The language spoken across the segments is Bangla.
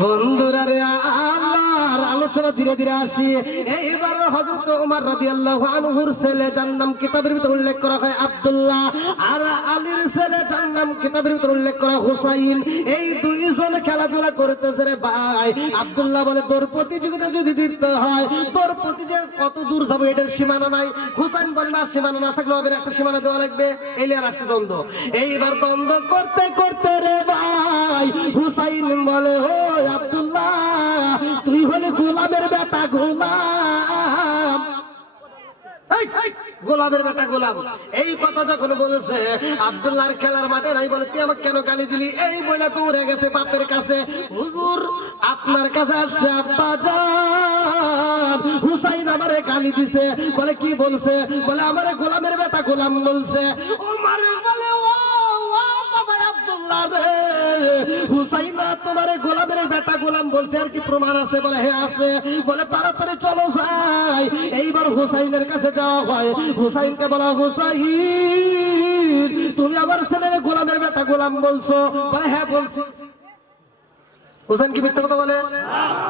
বন্ধুরা রে আমার আলোচনা ধীরে ধীরে আসি। এইবার হযরত ওমর রাদিয়াল্লাহু আনহুর ছেলে যার নাম কিতাবের ভিতর উল্লেখ করা হয় আব্দুল্লাহ, আর আলীর ছেলে যার নাম কিতাবের ভিতর উল্লেখ করা হুসাইন, এই দুইজন খেলাধুলা করতেছে রে ভাই। আব্দুল্লাহ বলে দৌড় প্রতিযোগিতা যদি দিতে হয় দৌড় প্রতিযোগিতা কত দূর যাবে এটার সীমানা নাই। হুসাইন বলে না, সীমানা না থাকলে হবে, একটা সীমানা দেওয়া লাগবে। এই লিয়ে আসছে দ্বন্দ্ব। এইবার দ্বন্দ্ব করতে করতে রে ভাই হুসাইন বলে ও আব্দুল্লাহ তুই হলে গোলামের বেটা গোলাম, গোলামের বেটা গোলাম। এই কথা যখন বলেছে আব্দুল্লাহর খেলার মাঠে নাই, বলে তুই আমাকে কেন গালি দিলি? এই বইলা তো উড়ে গেছে বাপের কাছে, হুজুর আপনার কাছে আসছে আব্বা জান, হুসাইন আমারে গালি দিছে। বলে কি বলছে? বলে আমারে গোলামের বেটা গোলাম বলছে। ওমর বলে ও বাবা আব্দুল্লাহ রে, হুসাইন তোমারে গোলামের বেটা গোলাম বলছে, আর কি প্রমাণ আছে? বলে হ্যাঁ আছে। বলে তাড়াতাড়ি চলো যাই। এইবার হুসাইনের কাছে যাওয়া হয়। হুসাইনকে বলা, হুসাইন তুমি আমার ছেলের গোলামের বেটা গোলাম বলছো? বলে হ্যাঁ বলছি। হুসাইন কি মিথ্যা কথা বলে?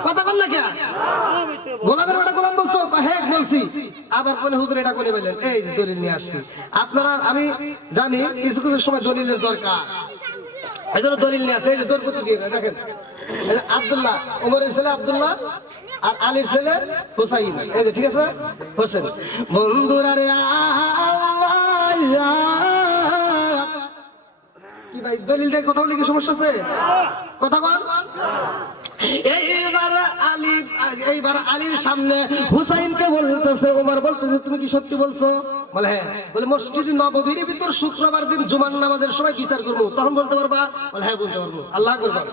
কথা বল না কে? গোলামের বেটা গোলাম বলছো? হ্যাঁ বলছি। আবার বলে হুজুর এটা বলে বললেন, এই যে দলিল নিয়ে আসছি। আপনারা আমি জানি কিছু কিছু সময় দলিলের দরকার, এই জন্য দলিল নিয়ে আসে। এই যে দরপতি দিয়ে দেখেন, আব্দুল্লাহ ওমরের ছেলে আব্দুল্লাহ আর আলীর ছেলে হুসাইন, এই যে ঠিক আছে হোসেন। বন্ধুরা রে কি ভাই দলিল দিয়ে কথা বলে কি সমস্যা আছে? কথা বল। এইবার আলীর সামনে হুসাইনকে বলতেছে, ওমর বলতেছে তুমি কি সত্যি বলছো? বলে হ্যাঁ। বলে মসজিদে নববীর ভিতর শুক্রবার দিন জুমার নামাজের সময় বিচার করবো, তখন বলতে পারবা? বলে হ্যাঁ বলতে পারবো। আল্লাহ আকবার।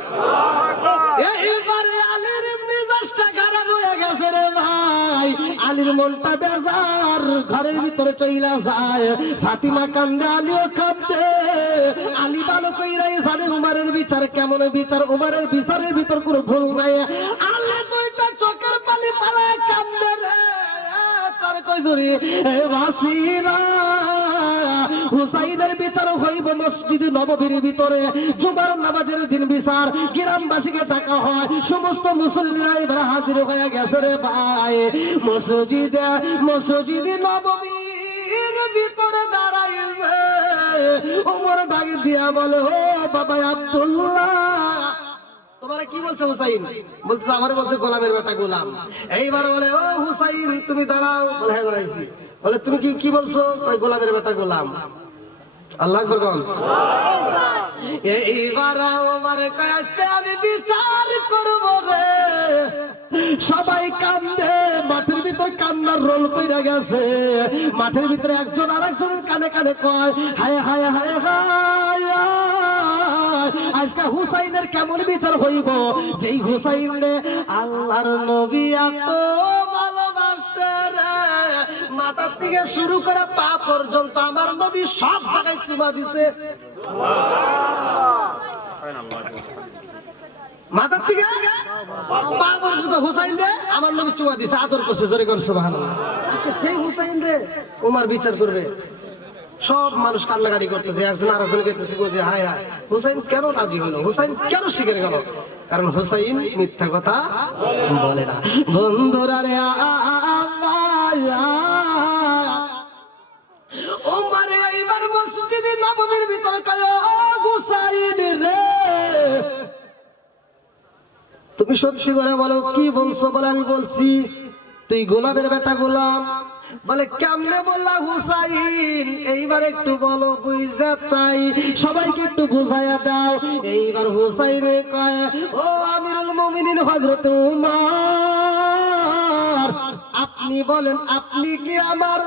এইবারে আলীর মেজাজটা খারাপ হয়ে গেছে রে ভাই। আলীর মনটা বেজার, ঘরের ভিতরে চইলা যায়। ফাতিমা কান্দে, আলীও কান্দে। আলী ভালো কইরাই জানে উমরের বিচার কেমন বিচার, উমরের বিচারের ভিতর কোনো ভুল নাই। আলী দুইটা চোখের পানি পালায় কান্দে রে হুসাইনের বিচার হইব মসজিদে নববীর ভিতরে জুমার নামাজের দিন বিচার। গ্রামবাসীকে ডাকা হয়, সমস্ত মুসল্লিরা এবার হাজির হয়ে গেছে রে ভাই। মসজিদে নববীর ভিতরে দাঁড়াইছে। ওমর ডাক দিয়া বলে ও বাবা আব্দুল্লাহ তোমারে কি বলছে হুসাইন? বলতে আমারে বলছে গোলামের বেটা গোলাম। এইবার বলে ও হুসাইন তুমি দাঁড়াও। বলে হ্যাঁ দাঁড়াইছি। বলে তুমি কি বলছো? কই গোলামের বেটা গোলাম। আল্লাহ আকবার বল। এইবার ওমর কয় আজকে আমি বিচার করব রে। সবাই কান্দে, মাঠের ভিতর কান্নার রোল কইরা গেছে। মাঠের ভিতরে একজন আরেকজনের কানে কানে কয় হায় হায় হায় হায় আজকে হুসাইনের কেমন বিচার হইব, যেই হুসাইন রে আল্লাহর নবী এত ভালোবাসে রে, মাথার থেকে শুরু করে পা পর্যন্ত আমার নবী সব জায়গায় চুমা দিছে। মাথার থেকে পা পর্যন্ত হুসাইন রে আমার নবী চুমা দিছে, আদর করছে। জোরে করে সুবহানাল্লাহ। সেই হুসাইন রে ওমর বিচার করবে। সব মানুষ কান্নাকাটি করতেছে, একজন আরেকজন কইতেছে যে হায় হায় হুসাইন কেন রাজি হলো, হুসাইন কেন শিখে গেল? কারণ হুসাইন মিথ্যা কথা বলে না। বন্ধুরা রে ওমর এইবার মসজিদে নববীর ভিতরে কয় ও হুসাইন রে তুমি সত্যি করে বলো কি বলছো? বলে আমি বলছি তুই গোলামের বেটা গোলাম। বলে কেমনে বললা হুসাইন? এইবার একটু বলো, বুঝা চাই, সবাইকে একটু বুঝাইয়া দাও। এইবার হুসাইনে কয় ও আমিরুল মুমিনিন হযরত উমর আপনি বলেন আপনি কি আমার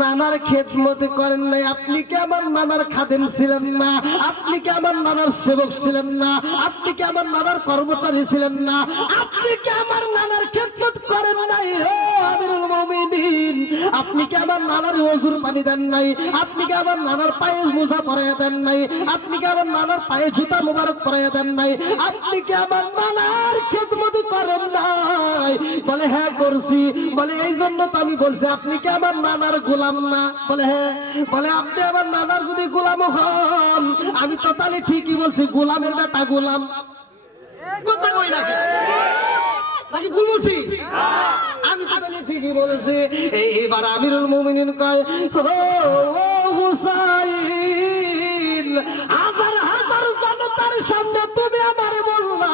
নানার খেদমত করেন নাই? আপনি কি আমার নানার খাদেম ছিলেন না? আপনি কি আমার নানার সেবক ছিলেন না? আপনি কি আমার নানার কর্মচারী ছিলেন না? আপনি কি আমার নানার খেদমত করেন নাই? ও আমিরুল মুমিনিন আপনি কি আমার নানার ওযুর পানি দেন নাই? আপনি কি আমার নানার পায়ে মোজা পরাইয়া দেন নাই? আপনি কি আমার নানার পায়ে জুতা মোবারক পরাইয়া দেন নাই? আপনি কি আমার নানার খেদমত করেন নাই? বলে হ্যাঁ করছি। বলে এই জন্য তো আমি বলছি আপনি কি আমার নানার গোলাম না? বলে হ্যাঁ। বলে আপনি আমার নানার যদি গোলাম হন আমি তো তাহলে ঠিকই বলছি গোলামের বেটা গোলাম। কথা কই না ঠিকই বলেছি। এইবার আমিরুল মুমিনিন কয়, ও হুসাইন, হাজার হাজার জনতার সামনে তুমি আমারে বললা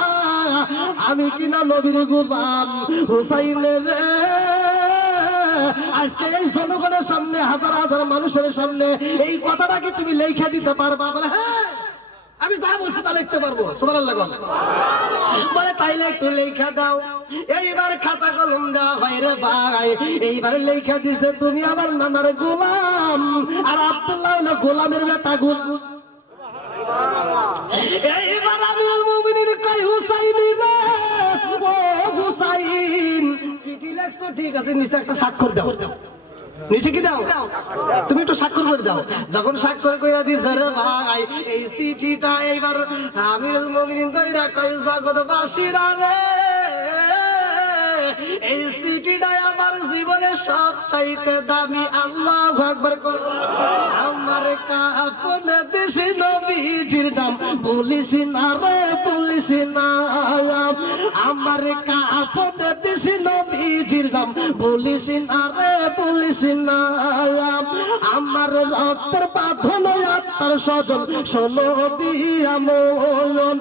আমি কিনা নবীর গোলাম। হুসাইনের আজকে এই জনগণের সামনে, হাজার হাজার মানুষের সামনে এই কথাটা কি তুমি লেখা দিতে পারবা? বলে হ্যাঁ, আমি যা বলছি তা লিখতে পারবো। সুবহানাল্লাহ বলে তাইলে একটু লেখা দাও। এইবার খাতা কলম দেওয়া হয় রে ভাই। এইবার লেখা দিছে তুমি আমার নানার গোলাম, আর আব্দুল্লাহ হলো গোলামের বেটা গুল। এইবার আমিরুল মুমিনিন কয়, হুসাইন রে, ও হুসাইন, চিঠি লেখছো ঠিক আছে, নিচে একটা স্বাক্ষর দাও। নিচে কি দাও? তুমি একটু স্বাক্ষর করে দাও। যখন স্বাক্ষর কইরা দিছে রে ভাই এই চিঠিটা, এইবার আমিরুল মুমিনিন কইরা কয়, জগৎবাসীরা রে, এই চিঠিটা আমার জীবনে সবচাইতে দামি। আল্লাহু আকবার। আমার কাফন দেশে নবীজির নাম বলিস না রে, বলিস না। আমার কাফন দেশে নবীজির নাম বলিস না রে, বলিস না। আমার রক্তের বাঁধন আত্মার স্বজন শোনো দিয়া মন।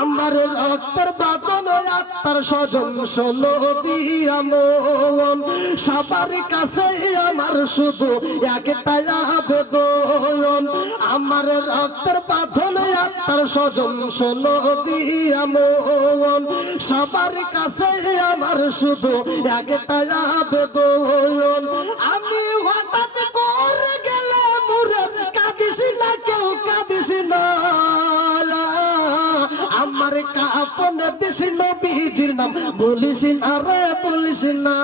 আমার রক্তের বাঁধন আত্মার স্বজন শোনো দিয়া মন। সবার কাছে আমার শুধু একটাই আবেদন, আমার রক্তের বাঁধন আত্মার স্বজন শোনো দিয়া মন। সবার কাছে আমার শুধু একটাই আবেদন, আমি হঠাৎ করে গেলে মুরে কাঁদিস না, কেউ কাঁদিস না। আমার কাফন দেশে নবীজির নাম বলিস না রে, বলিস না।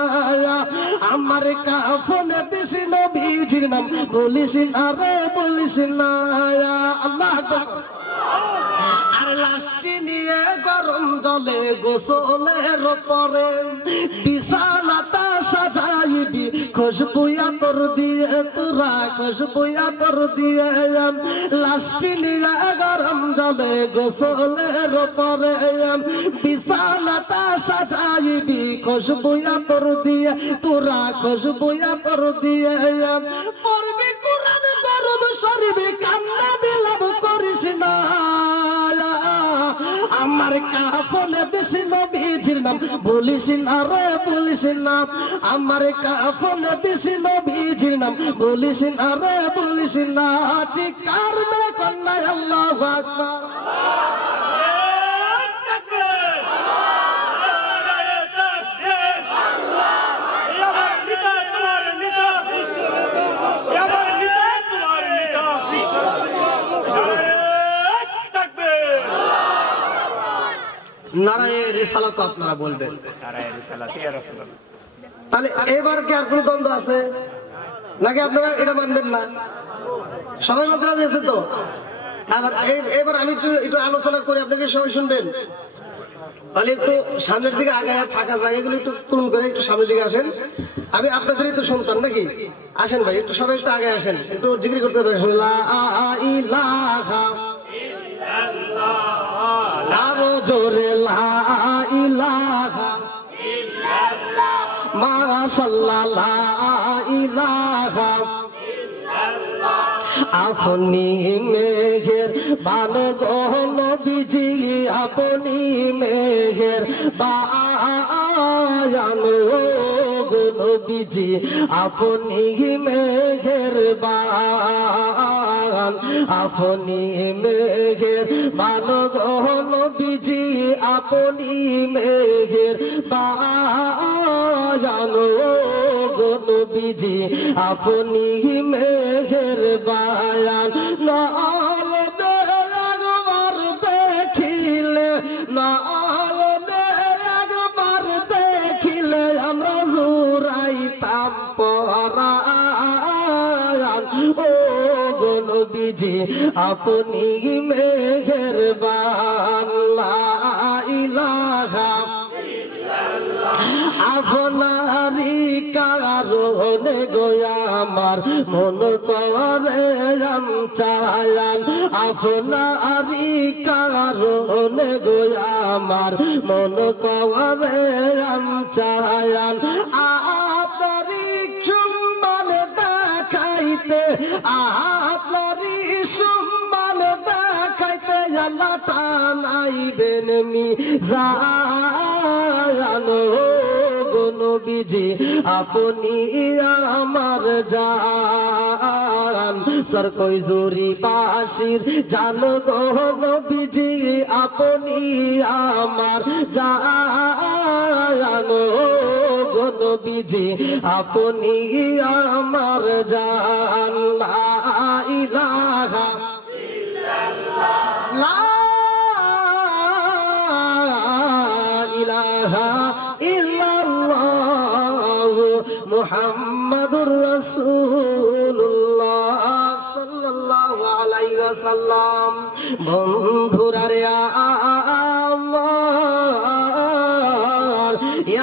আমার কাফন দেশে নবীজির নাম বলিস না রে, বলিস না। আল্লাহ আকবার। আর লাশটি নিয়ে গরম জলে গোসলের পরে বিছানাটা সাজাইবি খুশবু আতর দিয়ে, তোরা খুশবু আতর দিয়ে। লাশটি নিয়ে গরম জলে গোসলের পরে বিছানাটা সাজাইবি খুশবু আতর দিয়ে, তোরা খুশবু আতর দিয়ে। পড়বি কোরআন দরুদ শরীফ, কান্না বিলাপ করিস না। আমার কাফনে দেশে নবীজির নাম বলিস না রে, বলিস না। আমার কাফনে দেশে নবীজির নাম বলিস না রে, বলিস না। চিৎকার মেরে কন্যা আল্লাহু আকবার। নারায়ে রিসালাত আপনারা বলবেন। তাহলে এবার কি আর কোন দ্বন্দ্ব আছে নাকি আপনারা এটা মানবেন না? সবাই মাত্রা দিয়েছে তো। এবার আমি একটু আলোচনা করি, আপনাকে সবাই শুনবেন। তাহলে একটু সামনের দিকে আগায়, ফাঁকা জায়গাগুলো একটু পূরণ করে একটু সামনের দিকে আসেন। আমি আপনাদেরই তো সন্তান নাকি? আসেন ভাই, একটু সবাই একটু আগে আসেন, একটু জিকির করতে থাকেন। লা ইলাহা ইল্লাল্লাহ, আরো জোরে লা ইলাহা ইল্লাল্লাহ, মাশাআল্লাহ লা ইলাহা ইল্লাল্লাহ। আপনি মেঘের বান গো নবীজি, আপনি মেঘের বায়ান গো নবীজি, আপনি মেঘের বান, আপনি মেঘের বান গো নবীজি, আপনি মেঘের বায়ান গো নবীজি, আপনি মেঘের বায়ান। নালনে একবার দেখিলে, নালনে একবার দেখিলে আমরা জুড়াইতাম পরাণ। ও গো নবীজি, আপনি মেঘের বায়ান। লা ইলাহা আপনারি কারণে গোয়া আমার মন করে চায়ান, আপনারি কারণে গোয়া আমার মন করে চায়ান। আপনারই সম্মান দেখাইতে, আপনারই সম্মান দেখাইতে আল্লাহ টানাইবেন মিজান। গো নবীজি আপনি আমার জান, সর কই জুরি বাসির জান গো নবীজি আপনি আমার জান। গো নবীজি আপনি আমার জান। লা ইলাহা লা ইলাহা ইল্লাল্লাহ মুহাম্মাদুর রাসূলুল্লাহ সাল্লাল্লাহু আলাইহি ওয়াসাল্লাম। বন্ধুরা রে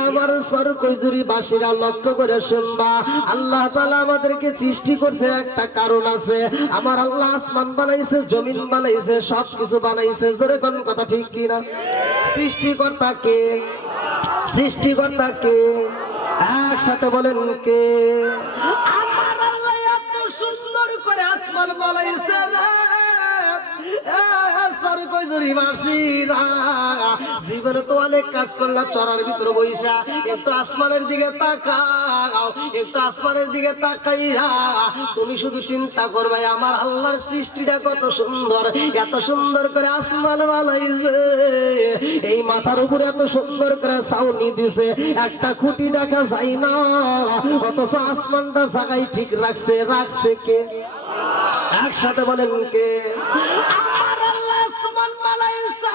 আমার সরকজুরি বাসীরা লক্ষ্য করে শুনবা, আল্লাহ তাআলা আমাদেরকে সৃষ্টি করছে একটা কারণ আছে। আমার আল্লাহ আসমান বানাইছে, জমিন বানাইছে, সবকিছু বানাইছে। জোরে কোন কথা ঠিক কি না? সৃষ্টিকর্তা কে? সৃষ্টিকর্তা কে? একসাথে বলেন কে? আমার আল্লাহ এত সুন্দর করে আসমান বানাইছে রে, জীবনে তো অনেক কাজ করলাম, চরার ভিতরে বইসা একটু আসমানের দিকে তাকাও, একটু আসমানের দিকে তাকাইয়া তুমি শুধু চিন্তা করবে আমার আল্লাহর সৃষ্টিটা কত সুন্দর। এত সুন্দর করে আসমান বানাইছে, এই মাথার উপরে এত সুন্দর করে ছাউনি দিছে, একটা খুঁটি দেখা যায় না, অথচ আসমানটা জায়গায় ঠিক রাখছে। রাখছে কে? একসাথে বলেন কে? আমার আল্লাহ আসমান বানাইছে,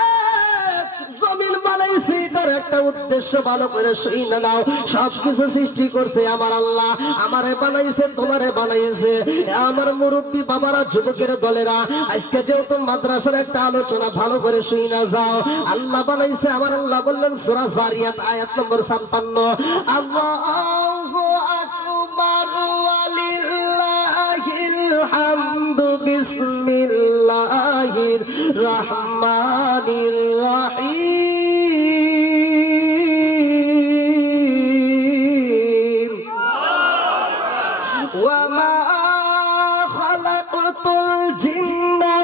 জমিন বানাইছে, তার একটা উদ্দেশ্য ভালো করে শুনে নাও। সবকিছু সৃষ্টি করছে আমার আল্লাহ, আমারে বানাইছে, তোমারে বানাইছে। আমার মুরব্বী বাবারা, যুবকের দলেরা, আজকে যেহেতু মাদ্রাসার একটা আলোচনা ভালো করে শুনে যাও। আল্লাহ বানাইছে, আমার আল্লাহ বললেন সূরা জারিয়াত আয়াত নম্বর 56, আল্লাহু আকবার ওয়ালিল্লাহিল হামদু বিসমিল্লাহির রহমানির রহিম। ওয়া মা খালাকতুল জিন্না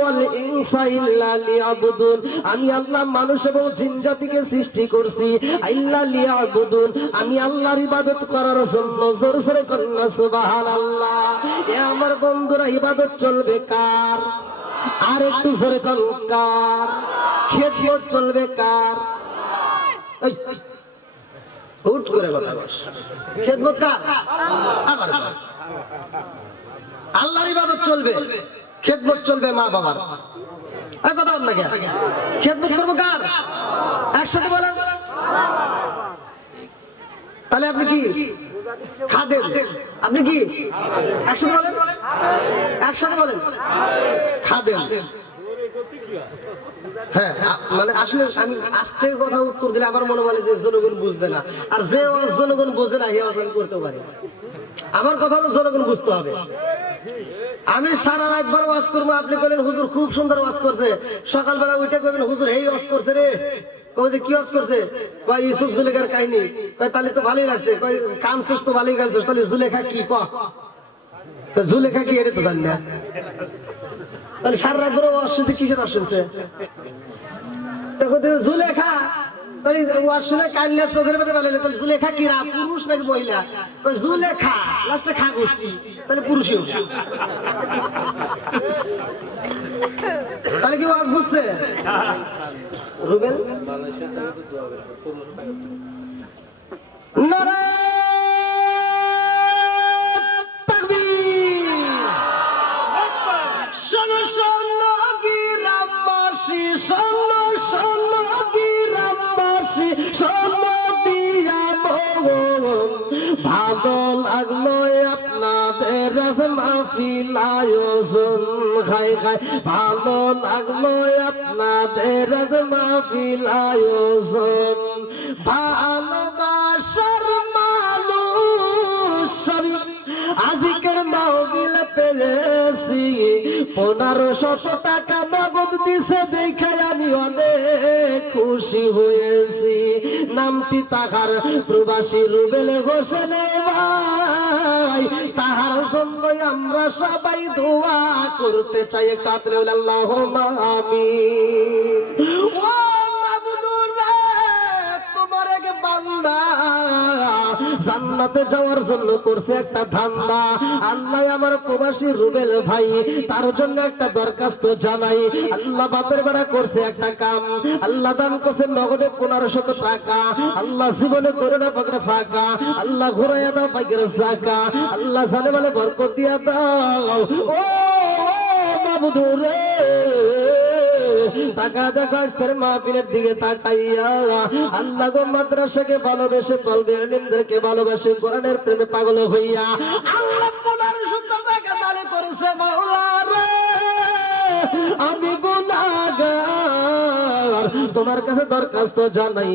ওয়াল ইনসা ইল্লা লিয়াবুদুন। আমি আল্লাহ মানুষ এবং জিন জাতিকে সৃষ্টি করছি ইল্লা লিয়াবুদুন, আমি আল্লাহর ইবাদত করার জন্য। জোরে জোরে কন্যা সুবহানাল্লাহ। এ আমার বন্ধুরা, ইবাদত চলবে কার? আর একটু জোরে কোন কার? খেদমত চলবে কার? এই হুট করে কথা বল, খেদমত কার? আমার আল্লাহর ইবাদত চলবে, খেদমত চলবে মা বাবার। কথা বল না কে? খেদমত করবো কার? একসাথে বলেন। তাহলে আপনি কি খাদেম? আপনি কি? একসাথে বলেন, একসাথে বলেন খাদেম। হ্যাঁ, মানে আসলে আমি আস্তে কথা উত্তর দিলে আমার মনে বলে যে জনগণ বুঝবে না, আর যে জনগণ বোঝে না হে আমি করতে পারি। আমার কথা হলো জনগণ বুঝতে হবে। আমি সারা রাত বড় ওয়াজ করবো, আপনি বলেন হুজুর খুব সুন্দর ওয়াজ করছে, সকালবেলা উঠে কইবেন হুজুর এই ওয়াজ করছে রে। কই যে কি ওয়াজ করছে? কই ইউসুফ জুলেখার কাহিনী। কই তাহলে তো ভালোই লাগছে। কই কানছস তো ভালোই কানছস, তাহলে জুলেখা কি ক? তো জুলেখা কি এটা তো জানি না। তাহলে সারা রাত বড় ওয়াজ শুনছে, কিসের ওয়াজ শুনছে? দেখো জুলেখা, তাহলে ওয়াজ শুনে কান্না চোখের মধ্যে ভালো, তাহলে জুলেখা কি রা, পুরুষ নাকি মহিলা? কই জুলেখা, লাস্টে খা গোষ্ঠী, তাহলে পুরুষই হবে। তাহলে কি ওয়াজ বুঝছে? রুবেল নারায়ে তাকবীর। শোনো শোনো গ্রামবাসী, শোনো শোনো গ্রামবাসী, শোনো দিয়া মন, ভালো লাগলো আপনাদের মাহফিল আয়োজন। খাই খাই ভালো লাগলো আপনাদের মাহফিল আয়োজন। ভালোবাসার মানুষ 1500 টাকা নগদ দিছে দেখে আমি অনেক খুশি হয়েছি। নামটি তাহার প্রবাসী রুবেল হোসেন ভাই, তাহার জন্য আমরা সবাই দোয়া করতে চাই। কাতরে আল্লাহুম্মা আমিন। ও মাবুদুর রে, তোমার এক বান্দা জান্নাতে যাওয়ার জন্য করছে একটা ধান্দা। আল্লাহ আমার প্রবাসী রুবেল ভাই, তার জন্য একটা দরখাস্ত জানাই। আল্লাহ বাপের বেড়া করছে একটা কাম, আল্লাহ দান করছে নগদে 1500 টাকা। আল্লাহ জীবনে করে না পাকড়ে ফাঁকা, আল্লাহ ঘুরাইয়া দাও পাকের জাকা, আল্লাহ জানে বলে বরকত দিয়া দাও। ও মাবুদুর রে, টাকা দেখা আজকের মাহফিলের দিকে তাকাইয়া আল্লাহ গো মাদ্রাসাকে ভালোবেসে, তলবে ইলমদেরকে ভালোবেসে, কোরআনের প্রেমে পাগল হইয়া আল্লাহ 1500 টাকা দান করেছে। মাওলা রে, আমি গুনাহগার, তোমার কাছে দরখাস্ত জানাই।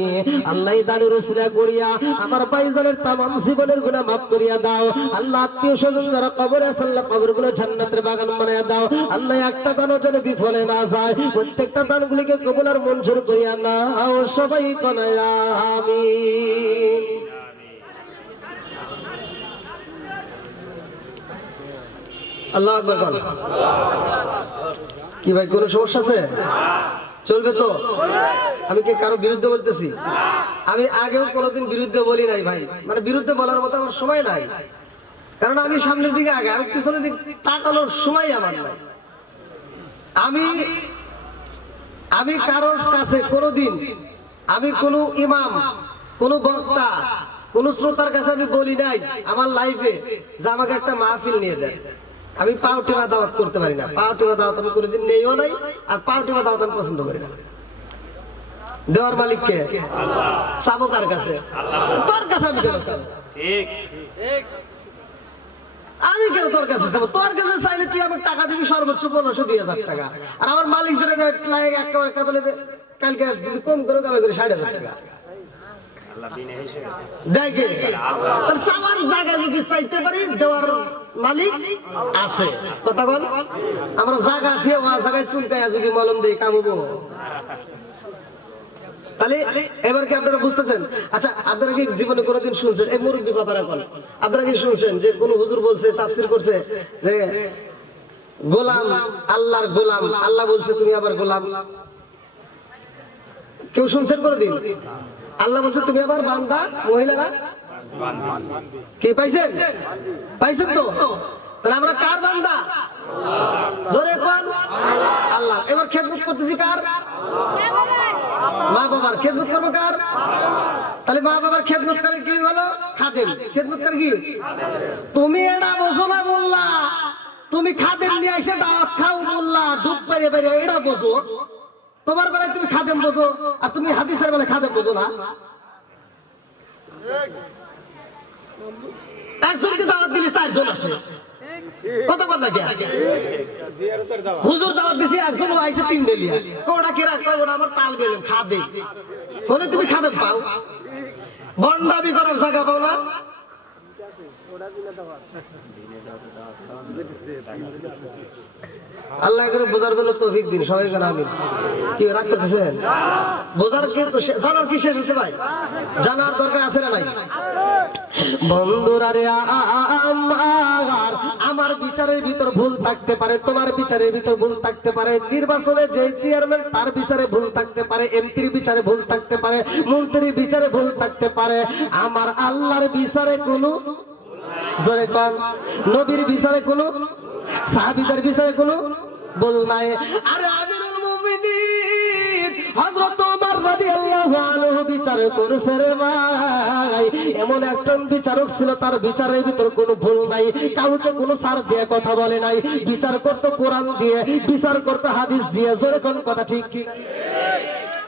আল্লাহ দানের উসিলা করিয়া আমার ভাইজানের তামাম জীবনের গুনাহ মাফ করিয়া দাও। আল্লাহ আত্মীয় স্বজন যারা কবরে আছে, আল্লাহ কবরগুলো জান্নাতের বাগান বানাইয়া দাও। আল্লাহ একটা দানও যেন বিফলে না যায়, প্রত্যেকটা দানগুলিকে কবুল আর মঞ্জুর করিয়া নাও। সবাই কনায়া আমিন। আল্লাহু আকবার। কি ভাই কোনো সমস্যা আছে? চলবে তো? আমি কি কারো বিরুদ্ধে বলতেছি? আমি আগেও কোনোদিন বিরুদ্ধে বলি নাই ভাই, মানে বিরুদ্ধে বলার মতো আমার সময় নাই, কারণ আমি সামনের দিকে আগে, আমি পিছনের দিকে তাকানোর সময় আমার নাই। আমি কারো কাছে কোনোদিন, আমি কোনো ইমাম, কোনো বক্তা, কোনো শ্রোতার কাছে আমি বলি নাই আমার লাইফে যে আমাকে একটা মাহফিল নিয়ে দেয়। আমি পাউটিমা দাওয়াত করতে পারি না, পাউটিমা দাওয়াত আমি কোনোদিন নেইও নাই, আর পাউটিমা দাওয়াত আমি পছন্দ করি না। দেওয়ার মালিক কে? চাবো কার কাছে? তোর কাছে। আমি কেন আমি কেন তোর কাছে যাবো? তোর কাছে চাইলে তুই আমার টাকা দিবি সর্বোচ্চ 1500-2000 টাকা, আর আমার মালিক যেটা লাগে একেবারে কাতলে কালকে যদি কম করে কামাই করি 60,000 টাকা। দেখে তার সামার জায়গা যদি চাইতে পারি, দেওয়ার মালিক আছে। কথা বল, আমরা জায়গা দিয়ে ওয়া জায়গায় চুলকাইয়া যদি মলম দেই কামবো? তাহলে এবার কি আপনারা বুঝতেছেন? আচ্ছা, আপনারা কি জীবনে কোনোদিন শুনছেন, এই মুরব্বী বাবারা বল, আপনারা কি শুনছেন যে কোন হুজুর বলছে, তাফসীর করছে যে গোলাম আল্লাহর গোলাম, আল্লাহ বলছে তুমি আবার গোলাম? কেউ শুনছেন কোনোদিন? আল্লাহ বলছে তুমি আবার বান্দা। মহিলারা কি পাইছেন? পাইছেন তো? তাহলে আমরা কার বান্দা? জোরে কোন? আল্লাহ। এবার খেদমত করতেছি কার? মা বাবার। খেদমত করবো কার? তাহলে মা বাবার খেদমত করে কি হলো? খাদেম। খেদমত করে কি? তুমি এটা বোঝো না মোল্লা, তুমি খাদেম নিয়ে এসে দাওয়াত খাও মোল্লা, ডুব পেরে পেরে, এটা বোঝো। তোমার বেলায় তুমি খাদেম বোঝো, আর তুমি হাদিসের বেলায় খাদেম বোঝো না। একজনকে দাওয়াত দিলে 4 জন আসে, কত কথা কি? হুজুর দাওয়াত দিছি, একজন আইছে 3 দেলিয়া, কোটা কি রাখ, ওটা আমার তাল বেলেন খাদেম। বলে তুমি খাদেম পাও, ভন্ডামি করার জায়গা পাও না। আল্লাহ করে বোঝার জন্য তৌফিক দিন সবাই করে। আমিন। কি রাগ করতেছেন? বোঝার কি তো জানার কি শেষ আছে ভাই? জানার দরকার আছে না নাই? বন্ধুরা রে, আমার বিচারের ভিতর ভুল থাকতে পারে, তোমার বিচারের ভিতর ভুল থাকতে পারে, নির্বাচনে যে চেয়ারম্যান তার বিচারে ভুল থাকতে পারে, এমপির বিচারে ভুল থাকতে পারে, মন্ত্রীর বিচারে ভুল থাকতে পারে, আমার আল্লাহর বিচারে কোনো, জোরে কোন, নবীর বিচারে কোনো, সাহাবীদের বিষয়ে কোনো বল নাই। আরে আমিরুল মুমিনিন হযরত ওমর রাদিয়াল্লাহু আনহু বিচার করেছে রে ভাই। এমন একজন বিচারক ছিল, তার বিচারের ভিতর কোনো ভুল নাই, কাউকে কোনো ছাড় দিয়ে কথা বলে নাই, বিচার করতে কোরআন দিয়ে, বিচার করতে হাদিস দিয়ে। জোরে কোন কথা ঠিক কি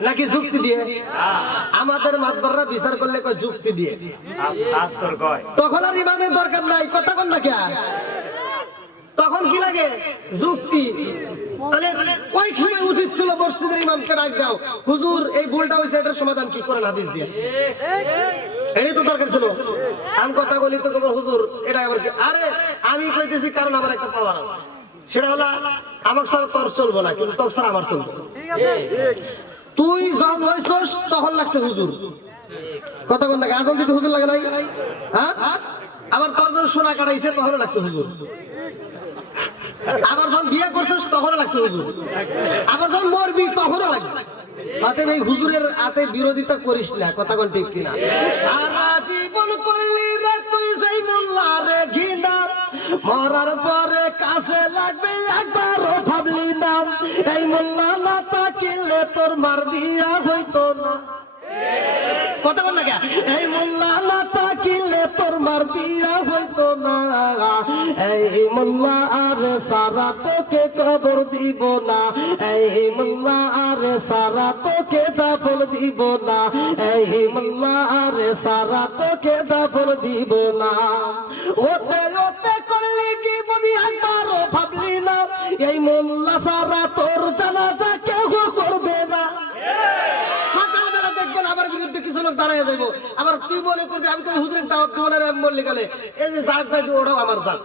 নাকি যুক্তি দিয়ে? আমাদের মাতবররা বিচার করলে কয় যুক্তি দিয়ে, তখন আর ইমামের দরকার নাই। কথা কোন না কে? তখন কি লাগে? যুক্তি। তাহলে ওই সময় উচিত ছিল মসজিদের ইমামকে ডাক দাও, হুজুর এই ভুলটা হয়েছে, এটার সমাধান কি করেন হাদিস দিয়ে। এটাই তো দরকার ছিল। আমি কথা বলি তো হুজুর এটা আবার কি? আরে আমি কইতেছি কারণ আমার একটা পাওয়ার আছে, সেটা হলো আমার ছাড়া তোর চলবো না, কিন্তু তোর ছাড়া আমার চলবো। তুই যখন হয়েছিস তখন লাগছে হুজুর, কথা বল না, আজান দিতে হুজুর লাগে নাই? হ্যাঁ, আবার তোর যখন সোনা কাটাইছে তখন লাগছে হুজুর, আবার যখন বিয়ে করছিস তখন লাগছে হুজুর, আবার যখন মরবি তখনও লাগবে। অতএব এই হুজুরের হাতে বিরোধিতা করিস না, কথা কোন ঠিক কিনা? সারা জীবন করলি রে তুই যেই মোল্লা রে ঘৃণা, মরার পরে কাছে লাগবে একবারও ভাবলি না, এই মোল্লা না তাকিলে তোর মার বিয়া হইতো না। কথা বল না, এই মোল্লা না তাকিলে তোর মার বিয়া হইতো না, এই মোল্লা আর সারা তোকে কবর দিব না, এই মোল্লা আর সারা তোকে দাফন দিব না, এই মোল্লা আর সারা তোকে দাফন দিব না। ওতে ওতে করলি কি বলি একবারও ভাবলি না, এই মোল্লা সারা তোর জানাজা কেউ করবে না। সকালবেলা দেখবেন আমার বিরুদ্ধে কিছু লোক দাঁড়ায় যাইব, আবার তুই মনে করবি আমি তো হুজুরের দাওয়াত দিব না, আমি বললি গেলে এই যে জাত যাই ওটাও আমার জাত।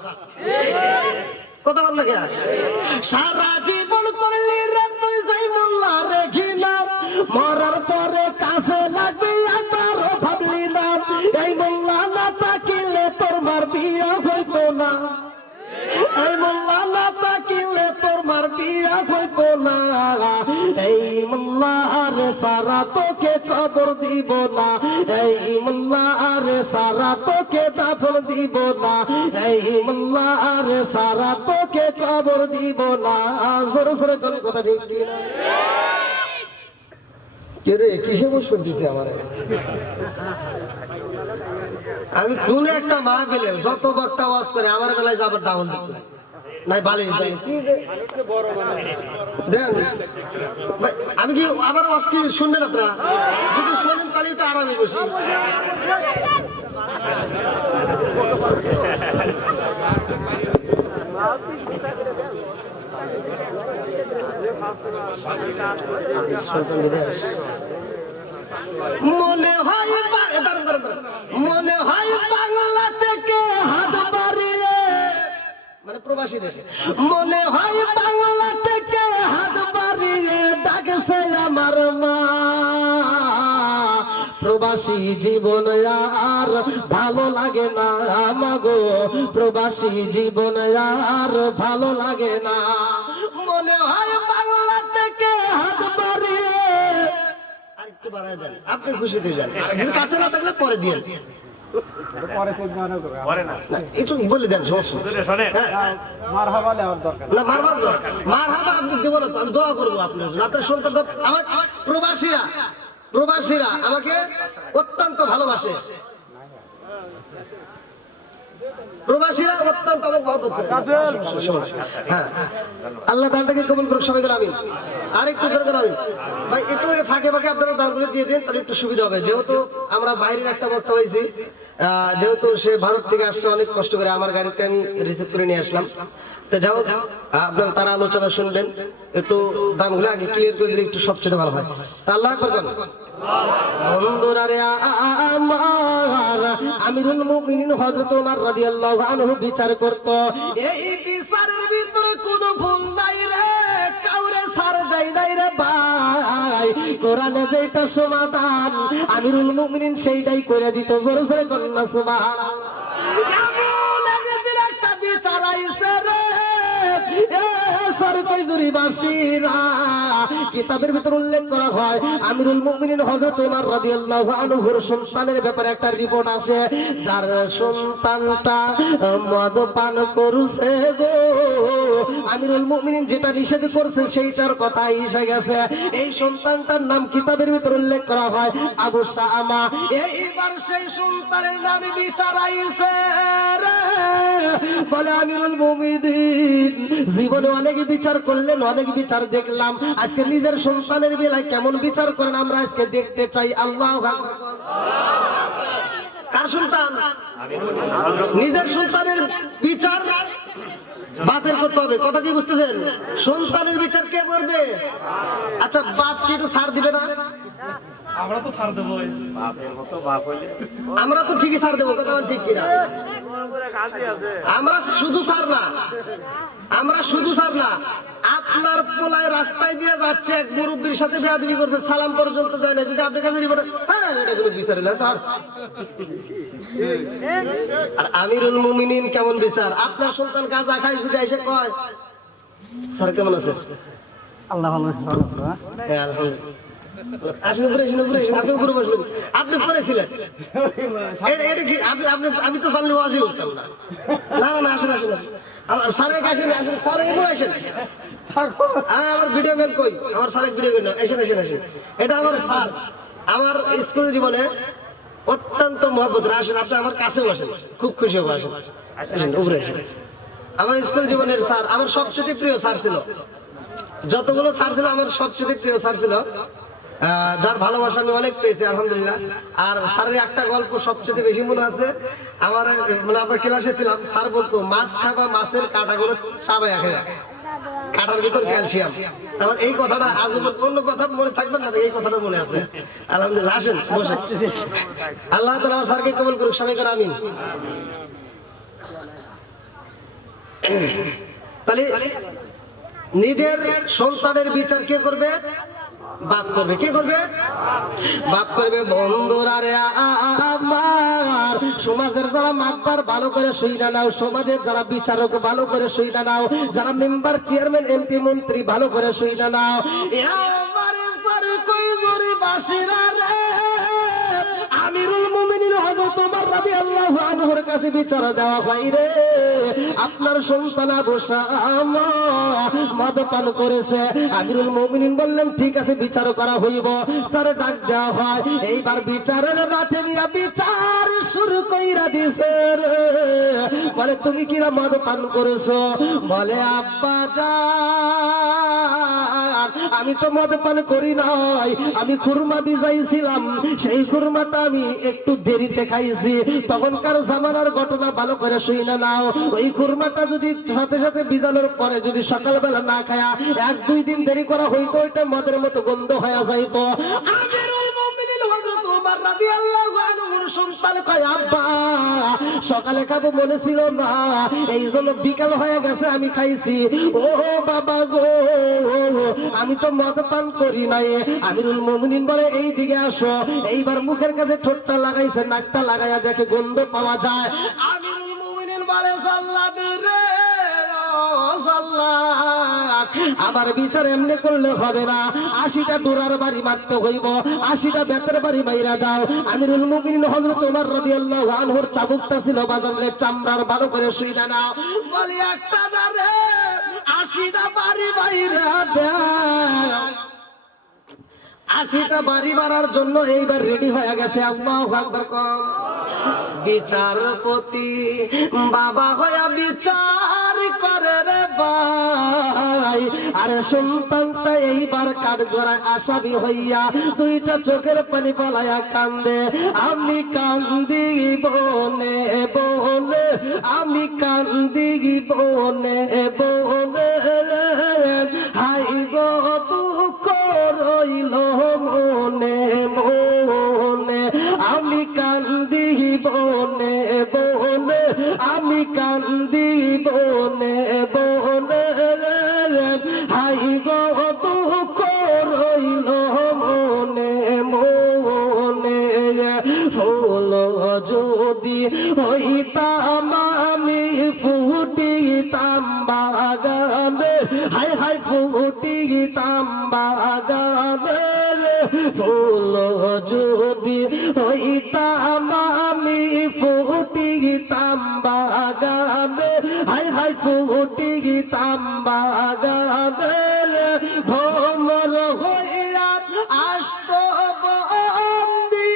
কথা বল না, সারা জীবন করলি রে তুই যাই মোল্লা রে ঘৃণা, মরার পরে কাছে লাগবে একবারও ভাবলি না, এই মোল্লা না তাকিলে তোর মার বিয়া হইতো না, এই মোল্লা না তাকিলে তোর মার বিয়া হইতো না, এই মোল্লা আর সারা তোকে কবর দিব না, এই মোল্লা আর সারা তোকে দাফন দিব না, এই মোল্লা আর সারা তোকে কবর দিব না। জোরে জোরে কোন কথা ঠিক কি না? কে রে কিসে বস করতেছে আমার? আমি কোন একটা মা পেলে যত বক্তা ওয়াজ করে আমার বেলায় যাবার ডাবল দিতে নাই বালি দেন। আমি কি আবার ওয়াজ কি শুনবেন আপনারা? যদি শোনেন তাহলে একটু আরামে বসি। মনে হয় মনে হয় বাংলা থেকে হাত বাড়িয়ে, মানে প্রবাসী দেশে, মনে হয় বাংলা থেকে হাত বাড়িয়ে ডাকছে আমার মা, প্রবাসী জীবন আর ভালো লাগে না আমাগো, প্রবাসী জীবন আর ভালো লাগে না, মনে হয় বাংলা থেকে হাত বাড়িয়ে। আরেকটু বাড়ায় দেন, আপনি খুশিতে যান, কাছে না থাকলে পরে দিয়ে একটু বলে দেন। মারহাবা আপনি দেবো না তো, আমি দোয়া করবো আপনার জন্য, আপনার সন্তান। আমার প্রবাসীরা আমাকে অত্যন্ত ভালোবাসে, প্রবাসীরা অত্যন্ত আমাকে মহব্বত করে। হ্যাঁ, আল্লাহ দানটাকে কবুল করুক সবাই করে আমিন। আর একটু জোরে করে আমিন ভাই, একটু ফাঁকে ফাঁকে আপনারা দানগুলো দিয়ে দেন, তাহলে একটু সুবিধা হবে। যেহেতু আমরা বাইরের একটা বক্তা হয়েছি, যেহেতু সে ভারত থেকে আসছে অনেক কষ্ট করে, আমার গাড়িতে আমি রিসিভ করে নিয়ে আসলাম, তো যাও আপনারা তারা আলোচনা শুনবেন, একটু দানগুলো আগে ক্লিয়ার করে দিলে একটু সবচেয়ে ভালো হয়। তা আল্লাহ করবেন। বন্ধুরা রে আমার, আমিরুল মুমিনিন হযরত ওমর রাদিয়াল্লাহু আনহু বিচার করত, এই বিচারের ভিতরে কোনো ভুল নাই রে, কাউরে ছাড় দেয় নাই রে ভাই, কোরআনে যেটা সমাধান আমিরুল মুমিনিন সেইটাই করে দিত। জোরে জোরে বলুন না সুবহানাল্লাহ। এমন একদিন একটা বিচার আইছে রে, কিতাবের ভিতর উল্লেখ করা হয় আমিরুল মুমিনিন হযরত ওমর রাদিয়াল্লাহু আনহুর সন্তানের ব্যাপারে একটা রিপোর্ট আসে, যার সন্তানটা মদ পান করছে গো, আমিরুল মুমিনিন যেটা নিষেধ করছে সেইটার কথা এসে গেছে। এই সন্তানটার নাম কিতাবের ভিতর উল্লেখ করা হয় আবু শামা। এইবার সেই সন্তানের নামে বিচার আইছে রে, বলে আমিরুল মুমিনিন জীবনে অনেক বিচার করলেন, অনেক বিচার দেখলাম, আজকে নিজের সন্তানের বেলায় কেমন বিচার করেন আমরা আজকে দেখতে চাই। আল্লাহু আকবার। কার সন্তান? নিজের সন্তানের বিচার বাপের করতে হবে, কথা কি বুঝতেছেন? সন্তানের বিচার কে করবে? আচ্ছা বাপ কি একটু ছাড় দিবে না? আমরা তো ছাড় দেবো বাপের মতো বাপ হইলে আমরা তো ঠিকই ছাড় দেবো, কথা বল ঠিক কিনা? আমরা শুধু ছাড় না, আমরা শুধু ছাড় না, আপনার পোলায় রাস্তায় দিয়ে যাচ্ছে, এক মুরব্বীর সাথে বেয়াদবি করছে, সালাম পর্যন্ত দেয় না, যদি আপনার কাছে রিপোর্ট, হ্যাঁ এটা কোনো বিচার না তার। আর আমিরুল মুমিনিন কেমন বিচার? আপনার সন্তান গাঁজা খায়, যদি এসে কয় স্যার কেমন আছে, আল্লাহ ভালো হ্যাঁ আলহামদুলিল্লাহ, আসলে উপরে আসেন, উপরে আসেন, আপনি উপরে বসবেন, আপনি পড়েছিলেন এটা কি? আমি তো জানলে ওয়াজি করতাম না। না না না, আসেন আসেন আসেন, স্যারের কাছে আসেন, স্যার এবার আসেন, আমার ভিডিও ম্যান কই, আমার স্যারের ভিডিও ম্যান, এসেন এসেন আসেন, এটা আমার স্যার, আমার স্কুল জীবনে অত্যন্ত মহব্বত। আসেন আপনি আমার কাছে বসেন, খুব খুশি হবো, আসেন আসেন উপরে আসেন। আমার স্কুল জীবনের স্যার, আমার সবচেয়ে প্রিয় স্যার ছিল, যতগুলো স্যার ছিল আমার সবচেয়ে প্রিয় স্যার ছিল, যার ভালোবাসা আমি অনেক পেয়েছি আলহামদুলিল্লাহ। আর স্যারের একটা গল্প সবচেয়ে বেশি মনে আছে, আমার মানে আপনার ক্লাসে ছিলাম, স্যার বলতো মাছ খাবা, মাছের কাঁটাগুলো চাবাইয়া খেয়া, কাঁটার ভিতর ক্যালসিয়াম। তারপর এই কথাটা আজ অন্য কথা মনে থাকবে না, এই কথাটা মনে আছে আলহামদুলিল্লাহ। আসেন বসে, আল্লাহ তাআলা আমার স্যারকে কবুল করুক, সবাই করে আমিন। তাহলে নিজের সন্তানের বিচার কে করবে? বাপ করবে। কে করবে? বাপ করবে। বন্ধুরা রে আমার, সমাজের যারা মাতবার ভালো করে শুইনা নাও, সমাজের যারা বিচারক ভালো করে শুইনা নাও, যারা মেম্বার চেয়ারম্যান এমপি মন্ত্রী ভালো করে শুইনা নাও, আমারে স্যার কই জোরে বাসিরা রে, আমিরুল মুমিনিন হযরত ওমর রাদিয়াল্লাহু আনহুর কাছে বিচার দেওয়া হয় রে, আপনার সন্তান আবু শামা মদ পান করেছে। আমিরুল মুমিনিন বললেন ঠিক আছে, বিচার করা হইব। তার ডাক দেওয়া হয়, এইবার বিচারের মাঠে নিয়ে বিচার শুরু কইরা দিছে রে। বলে তুমি কিরা মদ পান করেছো? বলে আব্বা জান, আমি তো মদ পান করি নাই, আমি খুরমা ভিজাইছিলাম, সেই খুরমাটা আমি একটু দেরিতে খাইছি। তখনকার জামানার ঘটনা ভালো করে শুইনা নাও, ওই খুরমাটা যদি সাথে সাথে ভিজানোর পরে যদি সকালবেলা না খায়া 1-2 দিন দেরি করা হইতো, ওইটা মদের মতো গন্ধ হয়ে যাইতো। আমিরুল মুমিনিন হযরত ওমর রাদিয়াল্লাহু আনহুর সন্তান কয় আব্বা সকালে খাবো মনে ছিল না, এই জন্য বিকাল হয়ে গেছে আমি খাইছি। ও বাবা গো, আমি তো মদ পান করি নাই। আমিরুল মুমিনিন বলে এই দিকে আসো। এইবার মুখের কাছে ঠোঁটটা লাগাইছে, নাকটা লাগাইয়া দেখে গন্ধ পাওয়া যায়। আমিরুল মুমিনিন বলে সাল্লাত রে সাল্লাত, আমার বিচার এমনি করলে হবে না, 80টা ডোরার বাড়ি মারতে হইব, 80টা বেতের বাড়ি মাইরা দাও। আমিরুল মুমিনিন হযরত ওমর রাদিয়াল্লাহু আনহুর চাবুকটা ছিল বাজারে চামড়ার, ভালো করে শুইনা নাও। বলি একটা দারে 80টা বাড়ি মাইরা দাও। 80টা বাড়ি মারার জন্য এইবার রেডি হয়ে গেছে। আল্লাহু আকবার কম। বিচারপতি বাবা হইয়া বিচার করে রে ভাই, আরে সন্তানটা এইবার কাঠগড়ায় আসামি হইয়া 2টা চোখের পানি পালাইয়া কান্দে। আমি কান্দি বনে বনে, আমি কান্দি বনে বনে, হাই গো দুঃখ রইল মনে মনে, আমি কান্দি বনে বনে, আমি কান্দি বনে বনে, হাই গো দুঃখ রইল মনে মনে। ফুল যদি হইতাম আমি ফুটিতাম বাগানে, হাই হাই ফুটিতাম বাগানে। ফুল যদি হইতাম আমি ফুটিতাম বাগানে, হাই হাই ফুটিতাম বাগানে। ভ্রমর হইয়া আসত বন্দি,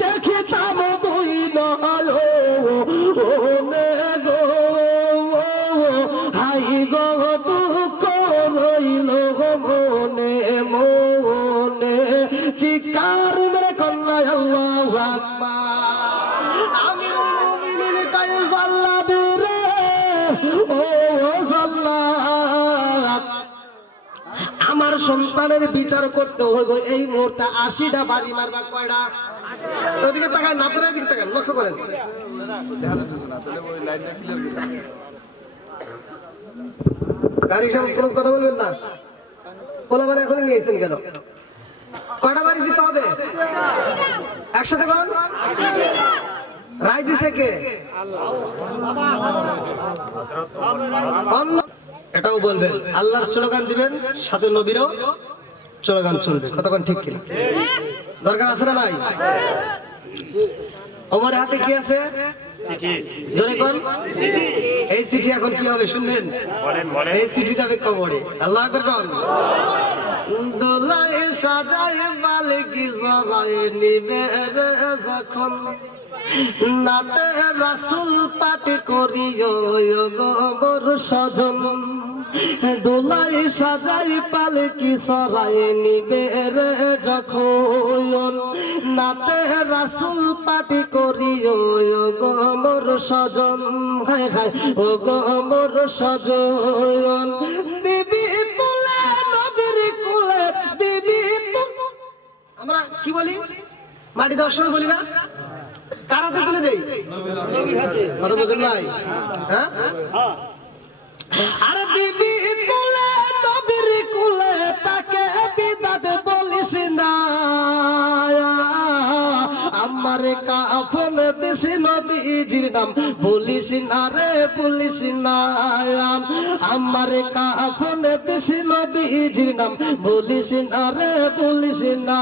দেখিতাম 2 নয়নে গো, হাই গো দুঃখ রইল মনে মনে। চিৎকার মেরে কন্যা আল্লাহু আকবার। আমিরুল মুমিনিন কয় সাল্লাত রে ও সাল্লাত, আমার সন্তানের বিচার করতে হইব এই মুহূর্তে 80টা বাড়ি মারবা কয়টা? ওইদিকে তাকান, আপনারা এদিকে তাকান, লক্ষ্য করেন। গাড়ি সামনে কোনো কথা বলবেন না। পোলাবার এখন নিয়েছেন কেন? কয়টা বাড়ি দিতে হবে? একসাথে করেন। রায় দিছে কে? এটাও বলবেন, আল্লাহর স্লোগান দিবেন, সাথে নবীরও স্লোগান চলবে। কতক্ষণ ঠিক কিনা? দরকার আছে না নাই? ওমরের হাতে কি আছে? চিঠি। জোরে কোন? এই চিঠি এখন কি হবে শুনবেন? বলেন বলেন। এই চিঠি যাবে কবরে। আল্লাহ আকবার কোন? দোলায় সাজায় মালিকি জড়ায় নিবে রে যখন নাতে রাসূল পাঠ করিও গো মোর সজন। দোলাই সাজাই পালকি সরায় নিবে রে যখন নাতে রাসূল পাঠ করিও গো মোর সজন। হায় হায় ও গো মোর সজন। দিবি তুলে নবীর কুলে দিবি তুলে। আমরা কি বলি? মাটি দর্শন বলি না? কার হাতে তুলে দেই? কথা বুঝেন নাই? হ্যাঁ, আর দিবি তুলে নবীর কুলে তাকে বিদাত বলিস না। আমার কাফন দিস নবীজির নাম বলিস না রে বলিস না। আমার কাফন দিস নবীজির নাম বলিস না রে বলিস না।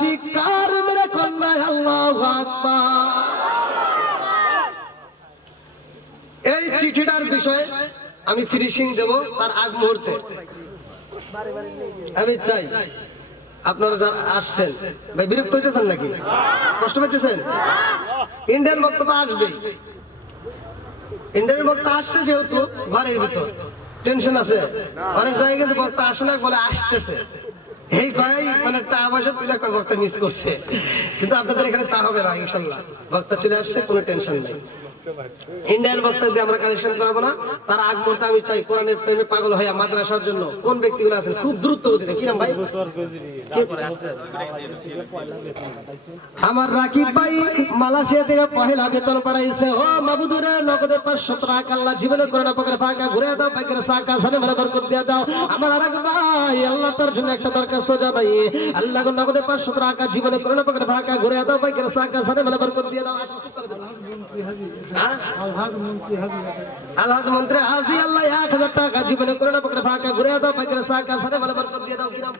চিৎকার মেরে কন্যা আল্লাহু আকবার। এই চিঠিটার বিষয়ে আমি ফিনিশিং দেব তার আগ মুহূর্তে আমি চাই আপনারা যারা আসছেন, ভাই বিরক্ত হইতেছেন নাকি? কষ্ট পাইতেছেন? ইন্ডিয়ান বক্তা আসবেই। ইন্ডিয়ান বক্তা আসছে যেহেতু ঘরের ভিতর টেনশন আছে। অনেক জায়গায় কিন্তু বক্তা আসে না বলে আসতেছে। এই কয়েই মানে টাকা পয়সা তুলে বক্তা মিস করছে, কিন্তু আপনাদের এখানে তা হবে না ইনশাল্লাহ। বক্তা চলে আসছে, কোনো টেনশন নেই। ইন্ডিয়ান বক্তা দিয়ে আমরা কালেকশন করাবো না। তার আগ মুহূর্তে আমি চাই কোরআনের প্রেমে পাগল হইয়া মাদ্রাসার জন্য কোন ব্যক্তিগুলো আছেন খুব দ্রুত গতিতে, কি নাম ভাই? আমার রাকিব ভাই মালয়েশিয়া থেকে পহেলা বেতন পাঠাইছে। ও মাবুদুরে নগদে 500 টাকা আল্লাহ জীবনে করে না পকেটে ফাঁকা ঘুরে দাও, পাকের সাকা সানে মেলা বরকত দিয়ে দাও। আমার আরেক ভাই আল্লাহ তার জন্য একটা দরখাস্ত জানাই, আল্লাহ নগদে 500 টাকা জীবনে করে না পকেটে ফাঁকা ঘুরে দাও, পাকের সাকা সানে মেলা বরকত দিয়ে দাও। আলহাজ মন্ত্রী হাজি আল্লাহ 1000 টাকা জীবনে করে না পকেটে ফাঁকা ঘুরে দাও, পাকের সাকা সানে মেলা বরকত দিয়ে দাও। কি নাম?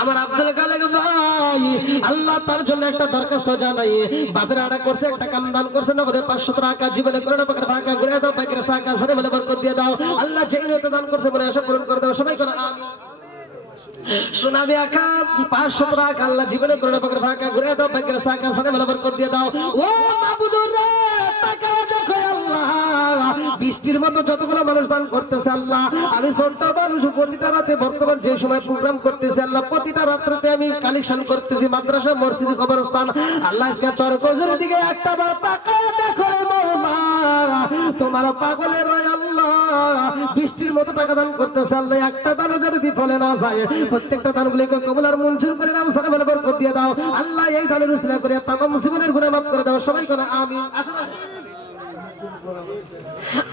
আমার আব্দুল কালেক ভাই আল্লাহ তার জন্য একটা দরখাস্ত জানাই, বাপের আড়া করছে, একটা কাম দান করছে, নগদে 500 টাকা জীবনে করে না পকেটে ফাঁকা ঘুরে দাও, পাকের সাকা সানে মেলা বরকত দিয়ে দাও। আল্লাহ যেই নিয়তে দান করছে মনে আশা পূরণ করে দাও। সবাই করে আমিন। শোনাবি আকা 500 টাকা আল্লাহ জীবনে করে না পকেটে ফাঁকা ঘুরে দাও, পাকের সাকা সানে মেলা বরকত দিয়ে দাও। ও মাবুদুর রে তাকাও দেখো আল্লাহ, বৃষ্টির মতো যতগুলো মানুষ দান করতেছে আল্লাহ, আমি ছোট্ট মানুষ প্রতিটা রাতে বর্তমান যে সময় প্রোগ্রাম করতেছে আল্লাহ, প্রতিটা রাত্রিতে আমি কালেকশন করতেছি মাদ্রাসা মসজিদ কবরস্থান আল্লাহ। আজকে চরকজের দিকে একটা বার তাকাও দেখো মাওলা, তোমার পাগলের আল্লাহ বৃষ্টির মতো টাকা দান করতেছে আল্লাহ, একটা দানও যেন বিফলে না যায়। প্রত্যেকটা দানগুলিকে কবুল আর মঞ্জুর করে নাও, সারা বলে বরকত দিয়ে দাও আল্লাহ। এই দানের উসিলা করে তামাম জীবনের গুনাহ মাফ করে দাও। সবাই করে আমিন।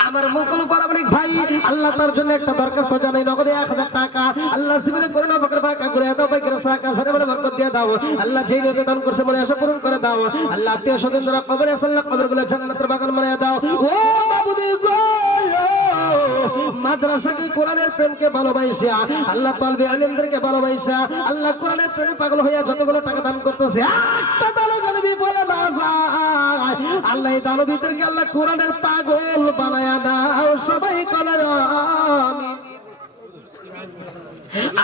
আমার মুকুল পারমাণিক ভাই আল্লাহ তার জন্য একটা দরখাস্ত জানাই, নগদে 1000 টাকা আল্লাহ জীবনে করে না পকেটে ফাঁকা ঘুরে দাও, পাকের সাকা সানে বলে বরকত দিয়ে দাও আল্লাহ। যেই নিয়তে দান করছে মনে আশা পূরণ করে দাও আল্লাহ। আত্মীয় স্বজন যারা কবরে আছে আল্লাহ কবরগুলো জান্নাতের বাগান বানায় দাও। ও মাবুদি গো মাদ্রাসাকে কোরআনের প্রেমকে ভালোবাসা আল্লাহ, তালবে আলেমদেরকে ভালোবাসা আল্লাহ, কোরআনের প্রেমে পাগল হইয়া যতগুলো টাকা দান করতেছে একটা দানও যেন বিফলে না যায় আল্লাহ। এই দানবীদেরকে আল্লাহ কোরআনের পাগল বানায়া দাও। সবাই করে আমিন।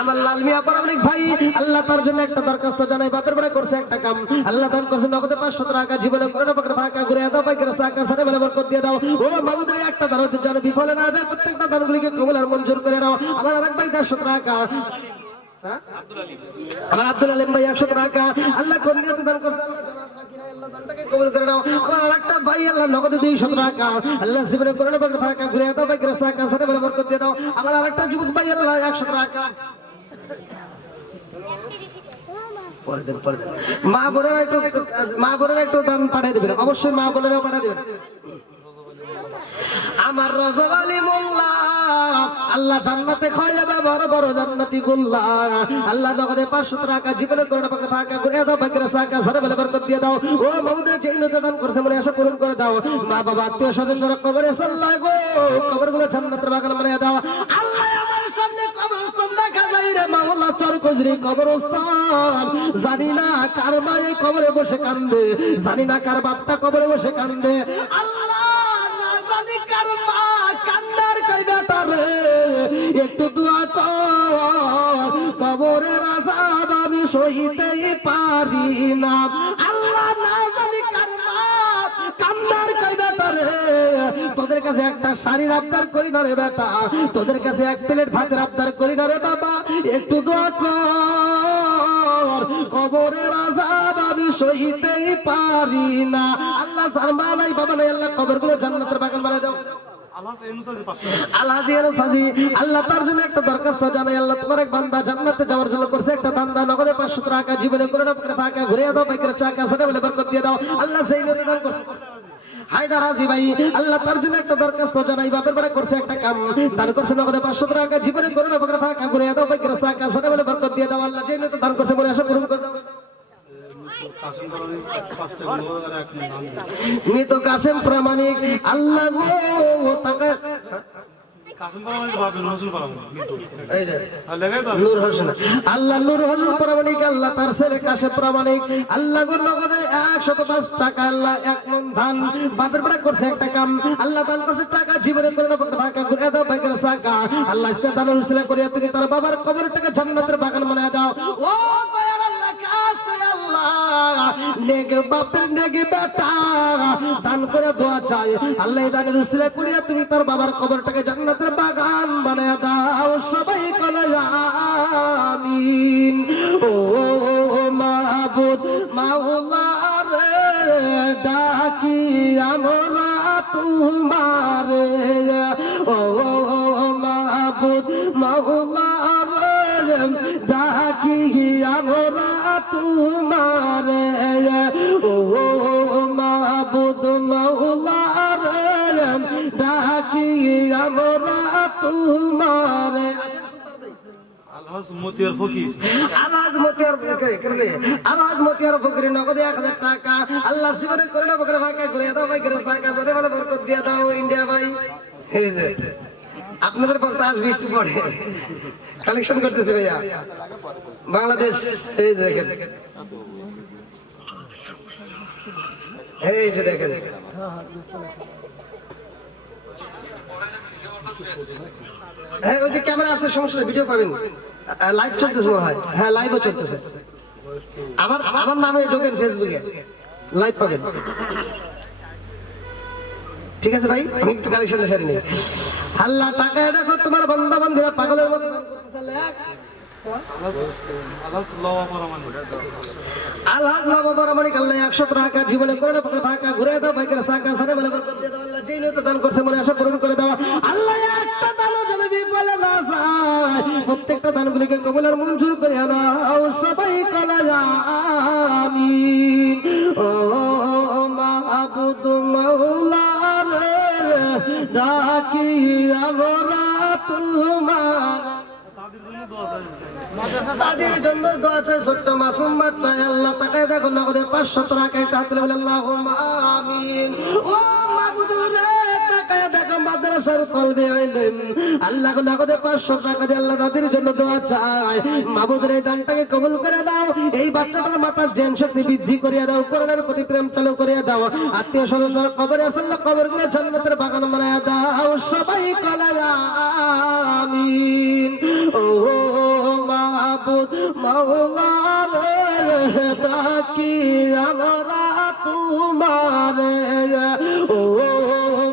আমার লাল মিয়া পারমাণিক ভাই আল্লাহ তার জন্য একটা দরখাস্ত জানাই, বাপের বাড়ি করছে একটা কাম আল্লাহ দান করছে, নগদে 500 টাকা জীবনে করে না পকেটে ফাঁকা ঘুরে দাও, পাকের সাকা সানে বলে বরকত দিয়ে দাও। ও মাবুদের একটা দান যেন বিফলে না যায়, প্রত্যেকটা দানগুলিকে কবুল আর মঞ্জুর করে নাও। আমার আরেক ভাই 150 টাকা, আমার আব্দুল আলিম ভাই 100 টাকা আল্লাহ কোন নিয়তে দান করছে আল্লাহ দানটাকে কবুল করে নাও। আমার আরেকটা ভাই আল্লাহ নগদে 200 টাকা আল্লাহ জীবনে করোনা পাকের ফাঁকা ঘুরে দাও, পাকের সাকা সাথে বলে বরকত দিয়ে দাও। আমার আরেকটা যুবক ভাই আল্লাহ 100 টাকা পরে দেন। মা বোনেরা একটু দান পাঠিয়ে দেবেন, অবশ্যই মা বোনেরা পাঠিয়ে দেবেন। আমার রজব আলী মোল্লা আল্লাহ জান্নাতে খাওয়াবে বড় বড় জান্নাতি গোল্লা আল্লাহ নগদে 500 টাকা জীবনে করোনা পাকের ফাঁকা ঘুরে দাও, পাকের সাকা সাথে বলে বরকত দিয়ে দাও। ও মাহমুদের যে ইনতে দান করছে মনে আশা পূরণ করে দাও। মা বাবা আত্মীয় স্বজন যারা কবরে আছে আল্লাহ গো কবরগুলো জান্নাতের বাগান বানিয়ে দাও। আল্লাহ আমার সামনে কবরস্থান দেখা যায় রে মাওলা, চরকজরি কবরস্থান। জানি না কার মা এই কবরে বসে কান্দে, জানি না কার বাপটা কবরে বসে কান্দে। আল্লাহ না জানি কার মা কান্দার কইবাটা রে, একটু দোয়া কর, কবরের আযাব আমি সইতেই পারি না। আল্লাহ না জানি কার মা কান্দার কইবাটা রে, তোদের কাছে একটা শাড়ির আবদার করি না রে বেটা, তোদের কাছে এক প্লেট ভাতের আবদার করি না রে বাবা, একটু দোয়া কর, কবরের আযাব আমি সইতেই পারি না। আল্লাহ শর্মা নাই বাবা নাই, আল্লাহ কবরগুলো জান্নাতের বাগান বানিয়ে দাও। আল্লাহ তার জন্য একটা দরখাস্ত জানাই, আল্লাহ তোমার এক বান্দা জান্নাতে যাওয়ার জন্য করছে একটা দান্দা নগদে 500 টাকা জীবনে করে ফাঁকা ঘুরে দাও, বাইকের চাকা সাথে বলে বরকত দিয়ে দাও। আল্লাহ সেই নিয়তে দান করছে। হায়দার হাজি ভাই আল্লাহ তার জন্য একটা দরখাস্ত জানাই, বাপের বাড়ি করছে একটা কাম দান করছে নগদে 500 টাকা জীবনে করে ফাঁকা ঘুরে দাও, বাইকের চাকা সাথে বলে বরকত দিয়ে দাও। আল্লাহ সেই নিয়তে দান করছে বলে আশা পূরণ করে দাও। মৃত কাসেম প্রামাণিক আল্লাহ গো তাকে আল্লাহ নূর হোসেন প্রামাণিক আল্লাহ তার ছেলে কাসেম প্রামাণিক আল্লাহ গো নগদে 105 টাকা আল্লাহ 1 মণ ধান বাপের বাড়ি করছে একটা কাম আল্লাহ দান করছে টাকা জীবনে করে না টাকা ঘুরে দাও, বাইকের চাকা আল্লাহ ইসলাম দানের উসিলা করিয়া তুমি তার বাবার কবরের টাকা জান্নাতের বাগান বানায় দাও। ও দয়ার আল্লাহ কাজ করে আল্লাহ নেগে বাপের নেগে বেটা দান করে দোয়া চাই, আল্লাহ দানের উসিলা করিয়া তুমি তার বাবার কবরটাকে জান্নাতের বাগান বানায় দাও। সবাই বলে আমিন। ও মাহবুব মাওলা রে ডাকি আমরা তোমারে, ও মাহবুব মাওলা রে ডাকি আমরা তোমারে, ও মাহবুব মাওলা রে ডাকি আমরা তোমারে। আলহাজ মতিয়ার ফকির নগদে 1000 টাকা আল্লাহ জীবনে করে না বকরে ভাঙা করে দাও, ভাই করে সাকা ধরে ভালো বরকত দিয়ে দাও। ইন্ডিয়া ভাই এই যে আপনাদের বলতে আসবে একটু পরে কালেকশন করতেছে ভাইয়া বাংলাদেশ। এই যে দেখেন, এই যে দেখেন হ্যাঁ ওই যে ক্যামেরা আছে সমস্যা নেই, ভিডিও পাবেন, লাইভ চলতেছে মনে হয়। হ্যাঁ লাইভও চলতেছে, আমার নামে ঢোকেন ফেসবুকে লাইভ পাবেন। ঠিক আছে ভাই আমি একটু কালেকশনটা সারি নেই। আল্লাহ টাকা দেখো তোমার বান্দা বান্দীরা পাগলের মতো জীবনে করে ফাঁকা ঘুরে দাও, বাইকের চাকা সারে বলে বরকত দিয়ে দাও। আল্লাহ যেই নিয়তে দান করছে মনে আশা পূরণ করে দাও। আল্লাহ একটা দানও যেন বিফলে না যায়, প্রত্যেকটা দানগুলিকে কবুল আর মঞ্জুর করে নাও। সবাই কলা আমিন। ও মাহবুব মাওলা রে ডাকি আমরা তোমার, তাদের জন্য দোয়া চাই ছোট্ট মাসুম বাচ্চা আল্লাহ তাকায় দেখো নগদে 500 টাকা একটা হাতে বলে আল্লাহুম্মা আমিন। ও মাবুদ রে তাকায় দেখো মাদ্রাসার কলবে হইলেন আল্লাহ নগদে 500 টাকা দিয়ে আল্লাহ তাদের জন্য দোয়া চাই, মাবুদ রে দানটাকে কবুল করে দাও, এই বাচ্চাটার মাথার জ্ঞান শক্তি বৃদ্ধি করিয়া দাও, কোরআনের প্রতি প্রেম চালু করিয়া দাও, আত্মীয় স্বজনদের কবরে আছে আল্লাহ কবরগুলো জান্নাতের বাগান বানায়া দাও। সবাই কলা আমিন। ও মাহবুব মাওলা রে ডাকি আমরা তোমারে, ও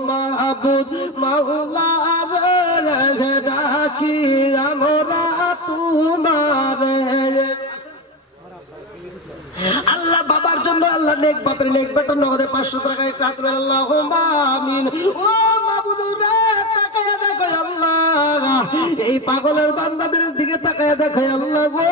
মাহবুব মাওলা রে ডাকি আমরা তোমারে। আল্লাহ বাবার জন্য আল্লাহ আল্লাহ নেক বাপের নেক বেটার নগদে 500 টাকা একটা হাত তুলে আল্লাহুম্মা আমিন। ও মাবুদ রে তাকায়া দেখো আল্লাহ, এই পাগলের বান্দাদের দিকে তাকায়া দেখো আল্লাহ গো,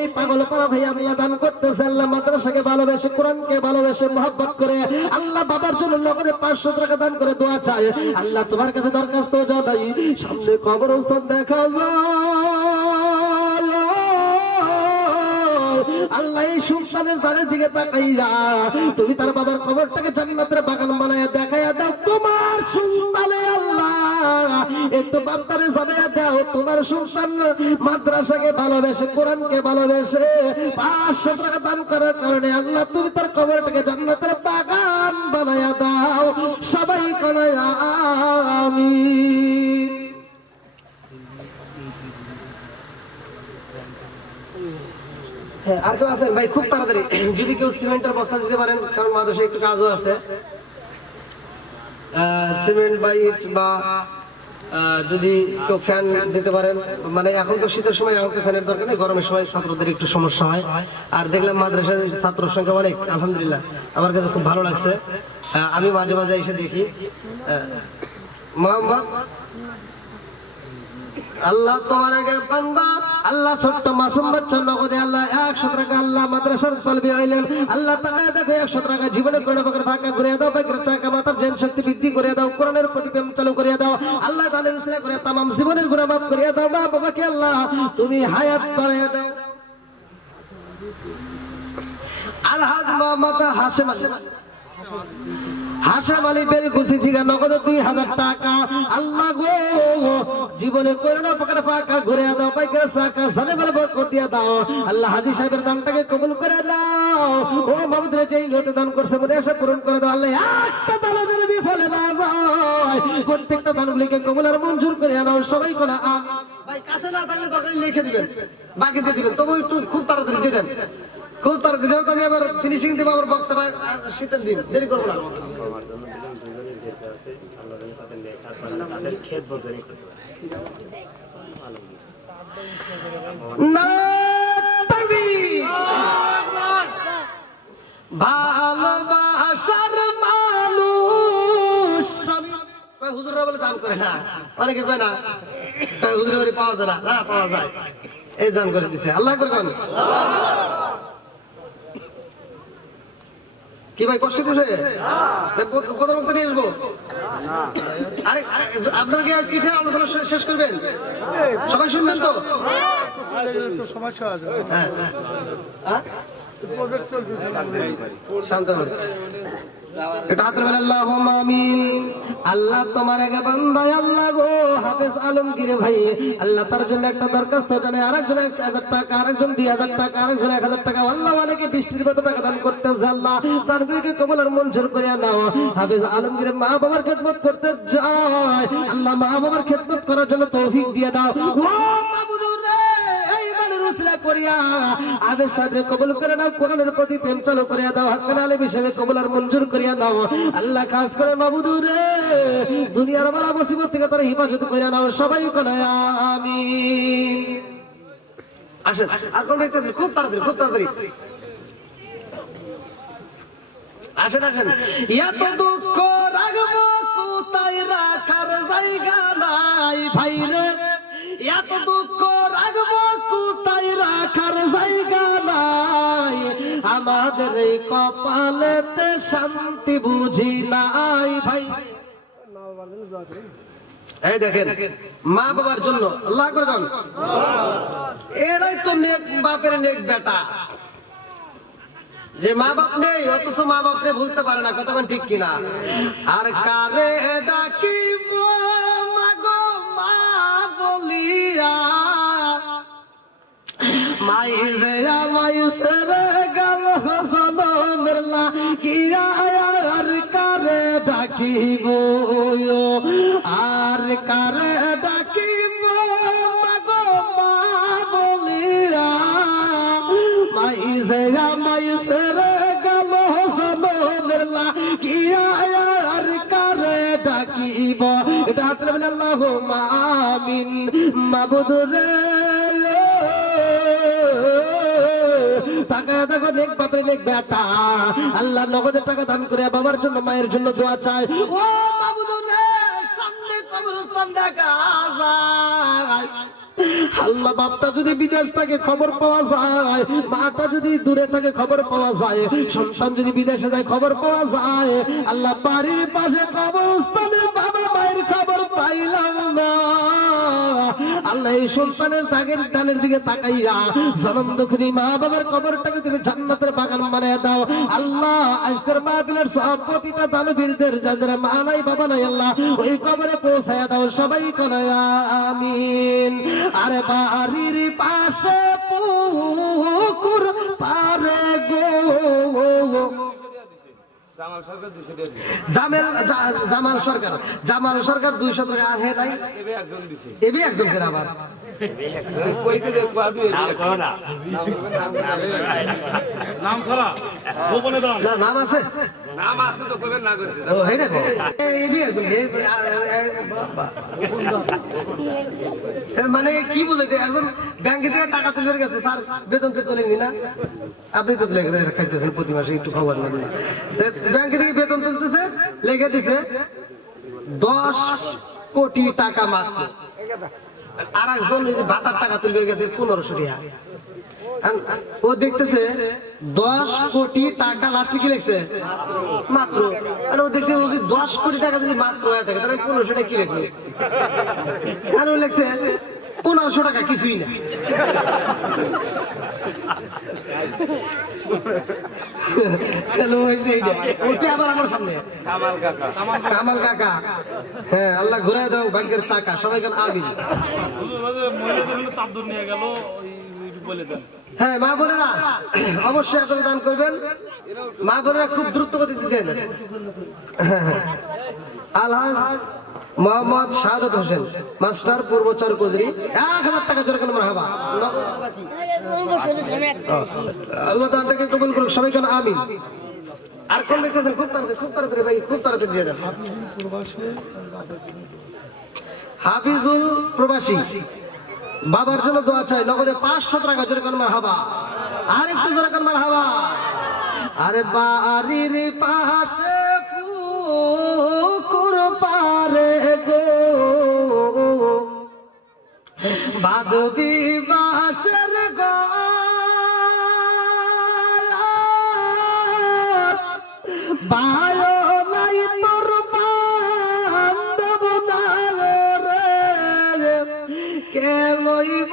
এই পাগল পারা ভাই আল্লাহ দান করতেছে আল্লাহ মাদ্রাসাকে ভালোবেসে কোরআনকে ভালোবেসে মহব্বত করে আল্লাহ বাবার জন্য নগদে 500 টাকা দান করে দোয়া চায় আল্লাহ তোমার কাছে দরখাস্ত জানাই, সামনে কবরস্থান দেখা যায় আল্লাহ এই সুলতানের দ্বারের দিকে তাকাইয়া তুমি তার বাবার কবরটাকে জান্নাতের বাগান বানায়া দেখাইয়া দাও তোমার সুলতানে আল্লাহ, একটু বাপ্পারে জানাইয়া দাও তোমার সুলতান মাদ্রাসাকে ভালোবেসে কোরআনকে ভালোবেসে 500 টাকা দান করার কারণে আল্লাহ তুমি তার কবরটাকে জান্নাতের বাগান বানায়া দাও, সবাই কয় আমিন। আর কেউ আছেন ভাই? খুব তাড়াতাড়ি যদি কেউ সিমেন্টের বস্তা দিতে পারেন, কারণ মাদ্রাসায় একটু কাজও আছে, সিমেন্ট বা ইট বা যদি কেউ ফ্যান দিতে পারেন, মানে এখন তো শীতের সময় এখন তো ফ্যানের দরকার নেই, গরমের সময় ছাত্রদের একটু সমস্যা হয়। আর দেখলাম মাদ্রাসার ছাত্র সংখ্যা অনেক, আলহামদুলিল্লাহ আমার কাছে খুব ভালো লাগছে। আমি মাঝে মাঝে এসে দেখি মোহাম্মদ আল্লাহ তোমার আগে বান্দা আল্লাহ ছোট্ট মাসুম বাচ্চা নগদে আল্লাহ 100 টাকা আল্লাহ মাদ্রাসার তলবি আইলেন আল্লাহ তাআলা দেখো 100 টাকা জীবনে কোনো প্রকার ফাঁকা করে দাও, বাইকের চাকা মাথার জেন শক্তি বৃদ্ধি করে দাও, কোরআনের প্রতি প্রেম চালু করে দাও আল্লাহ, তাআলা ইসলাম করে তামাম জীবনের গুনাহ মাফ করে দাও, মা বাবাকে আল্লাহ তুমি হায়াত বাড়ায় দাও। আলহাজ মোহাম্মদ হাশেম আলী বেলকুচি থেকে নগদ 2000 টাকা আল্লাহ গো জীবনে করোনা প্রকার ফাঁকা ঘুরে দাও, বাইকের চাকা সানে বলে বরকত দিয়ে দাও আল্লাহ, হাজী সাহেবের দানটাকে কবুল করে নাও, ও মাহমুদ রে যেই লোকে দান করছে বলে আশা পূরণ করে দাও আল্লাহ, একটা দানও যেন বিফলে না যায়, প্রত্যেকটা দানগুলিকে কবুল আর মঞ্জুর করে নাও, সবাই কোনা আমিন। ভাই কাছে না থাকলে দরকার লিখে দিবেন, বাকি দিয়ে দিবেন, তবু একটু খুব তাড়াতাড়ি দিয়ে দেন, খুব তাড়াতাড়ি, যেহেতু আমি আবার ফিনিশিং দেবো আমার বক্তাটা শীতের দিন, দেরি করবো না। ভালোবাসার মানুষ হুজুররা বলে দান করে না, অনেকে কয় না হুজুরের বাড়ি পাওয়া যায় না, পাওয়া যায়, এই দান করে দিছে আল্লাহ করে। কি ভাই কষ্ট দিছে? কত রকম করে আসবো? আরে আপনার কি চিঠি আলোচনা শেষ করবেন? সবাই শুনবেন তো? শান্ত এটা হাতের বেলা আল্লাহুম্মা আমিন। আল্লাহ তোমার আগে বান্দা আল্লাহ গো হাফেজ আলমগীর ভাই আল্লাহ তার জন্য একটা দরখাস্ত জানায়, আরেকজন 1000 টাকা, আরেকজন 2000 টাকা, আরেকজন 1000 টাকা, আল্লাহ অনেকে বৃষ্টির মতো টাকা দান করতেছে আল্লাহ তারগুলিকে কবুল আর মঞ্জুর করে নাও। হাফেজ আলমগীর মা বাবার খেদমত করতে যায় আল্লাহ, মা বাবার খেদমত করার জন্য তৌফিক দিয়ে দাও, ও মাবুদ রে এই গানের উসিলা করিয়া আবেশ সাথে কবুল করে নাও, কোরআনের প্রতি প্রেম চালু করে দাও, হাক্কান আলেম হিসেবে কবুল আর মঞ্জুর করিয়া নাও আল্লাহ, খাস করে মাবুদ রে দুনিয়ার বালা মুসিবত থেকে তার হিফাজত করে নাও, সবাই বলে আমিন। আসেন আর কোন ব্যক্তি আছে? খুব তাড়াতাড়ি খুব তাড়াতাড়ি আসেন আসেন। এত দুঃখ রাখবো কোথায় রাখার জায়গা নাই ভাই রে, এত দুঃখ রাখবো কোথায় রাখার জায়গা নাই, আমাদের এই কপালেতে শান্তি বুঝি নাই ভাই। এই দেখেন মা বাবার জন্য আল্লাহ করবেন, এরাই তো নেক বাপের নেক বেটা, যে মা বাপ নেই অথচ মা বাপকে ভুলতে পারে না, কতক্ষণ ঠিক কিনা? আর কারে ডাকিব মাগো মা বলিয়া, মাই যে আমাই সেরে গেল জনমের লাগিয়া, আর কারে ডাকিব, আর কারে ডাকিব মাগো মা বলিয়া, মাই যে আমাই সেরে গেল জনমের লাগিয়া, আর কারে ডাকিব। এটা হাতের বেলা আল্লাহুম্মা আমিন। মাবুদ রে তাকে তাকায় দেখো নেক বাপের নেক বেটা আল্লাহ নগদের টাকা দান করে বাবার জন্য মায়ের জন্য দোয়া চায় ও মাবুদুর রে সামনে কবরস্থান দেখা যায় আল্লাহ বাপটা যদি বিদেশ থেকে খবর পাওয়া যায় মাটা যদি দূরে থেকে খবর পাওয়া যায় সন্তান যদি বিদেশে যায় খবর পাওয়া যায় আল্লাহ বাড়ির পাশে কবরস্থানের বাবা মায়ের খবর পাইলাম না আল্লাহ এই সন্তানের দাগের দানের দিকে তাকাইয়া জনম দুঃখী মা বাবার কবরটাকে তুমি জান্নাতের বাগান বানিয়ে দাও আল্লাহ আজকের মাহফিলের সব প্রতিটা দানবীরদের যাদের মা নাই বাবা নাই আল্লাহ ওই কবরে পৌঁছায়া দাও সবাই কোনা আমিন আরে বাড়ির পাশে পুকুর পারে গো জামাল সরকার 200 টাকা হে নাই এবি একজন কেন আবার নাম ছাড়া গোপনে দাও না নাম আছে নাম আছে তো কবে না করছে ও হে দেখো এবি একজন মানে কি বলতে একজন ব্যাংকে থেকে টাকা তুলে গেছে স্যার বেতন তো তোলেনি না আপনি তো লেগে খাইতেছেন প্রতি মাসে একটু খবর নেন না ব্যাংকে থেকে বেতন তুলতেছে লেগে দিছে 10 কোটি টাকা মাত্র আর একজন ভাতার টাকা তুলে গেছে 1500 টাকা ও দেখতেছে 10 কোটি টাকা লাস্টে কি লিখছে মাত্র আর ও দেখছে 10 কোটি টাকা যদি মাত্র হয়ে থাকে তাহলে 1500 টাকা কি লিখবে আর ও লিখছে 1500 টাকা কিছুই না কামাল কাকা হ্যাঁ আল্লাহ ঘুরাই দাও ভাগ্যের চাকা সবাই কেন আমিন চাদর নিয়ে গেল বলে দেন হ্যাঁ মা বোনেরা অবশ্যই আপনারা দান করবেন মা বোনেরা খুব দ্রুত গতিতে দেন আলহাজ মোহাম্মদ শাহাদত হোসেন মাস্টার পূর্বচর কুদরি 1000 টাকা জোরে কোন মারহাবা আল্লাহ তাআলাকে কবুল করুক সবাই কেন আমিন আর কোন লিখতেছেন খুব তাড়াতাড়ি ভাই খুব তাড়াতাড়ি দিয়ে দেন হাফিজুল প্রবাসী বাবার জন্য দোয়া চাই নগদে 500 টাকা জোরে কোন মারহাবা আর একটু জোরে কোন মারহাবা আরে বাড়ির পাশে পুকুর পারে গো বাদবি বাসের গো বায়ো নাই তোর বান্ধব না রে কে লইব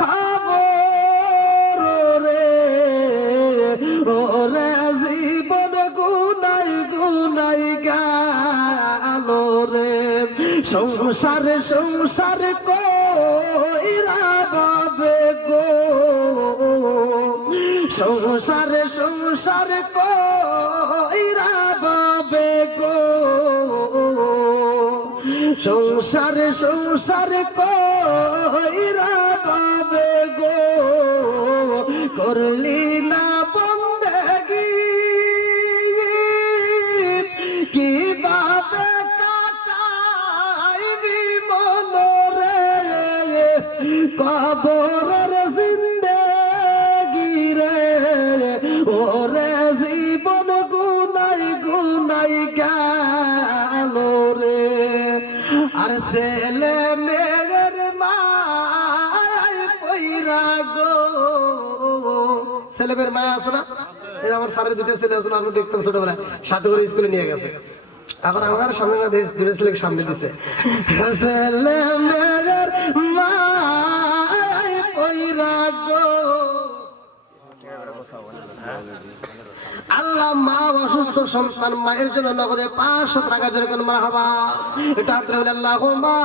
খবর রে ওরে জীবন গুনাই গুনাই গেল রে সংসার কইরা বাবে গো সংসার কইরা বাবে গো সংসার কইরা বাবে গো করলি না বন্দেগি কি বাবে কাটাইবি মনরে কবরের জিন্দেগি রে ওরে জীবন গুনাই গুনাই গেল রে আর ছেলে মেয়ের মায় পইরা গো ছেলেমেয়ের মায়া আছে না এই আমার স্যারের দুটো ছেলে আছে আমরা দেখতাম ছোটবেলায় সাথে করে স্কুলে নিয়ে গেছে এখন আমার সামনে না দুটো ছেলেকে সামনে দিছে ছেলে মেয়ের মায় পইরা গো আল্লাহ মা অসুস্থ সন্তান মায়ের জন্য নগদে 500 টাকা জোরে কোন মারহাবা এটা হাত রে আল্লাহুম্মা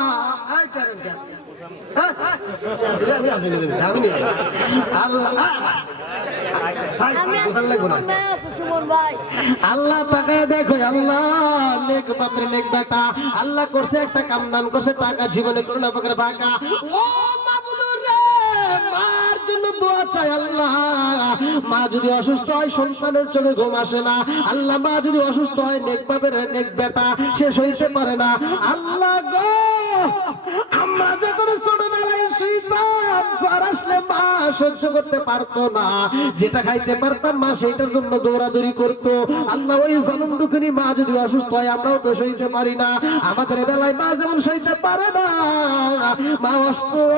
আল্লাহ তাকে দেখো আল্লাহ নেক বাপরে নেক বেটা আল্লাহ করছে একটা কাম দান করছে টাকা জীবনে করুণা পাকের বাঁকা ও মাবুদুর রে মার জন্য দোয়া চাই আল্লাহ মা যদি অসুস্থ হয় সন্তানের চোখে ঘুম আসে না আল্লাহ মা যদি অসুস্থ হয় নেক বাপের নেক বেটা সে সইতে পারে না আল্লাহ গো আমরা যখন ছোটবেলায় শুইতাম জ্বর আসলে মা সহ্য করতে পারতো না, যেটা খাইতে পারতাম মা সেইটার জন্য দৌড়াদৌড়ি করতো। আল্লাহ ওই জালিম দুঃখিনী মা যদি অসুস্থ হয় আমরাও তো সইতে পারি না, আমাদের বেলায় মা যেমন সইতে পারে না, মা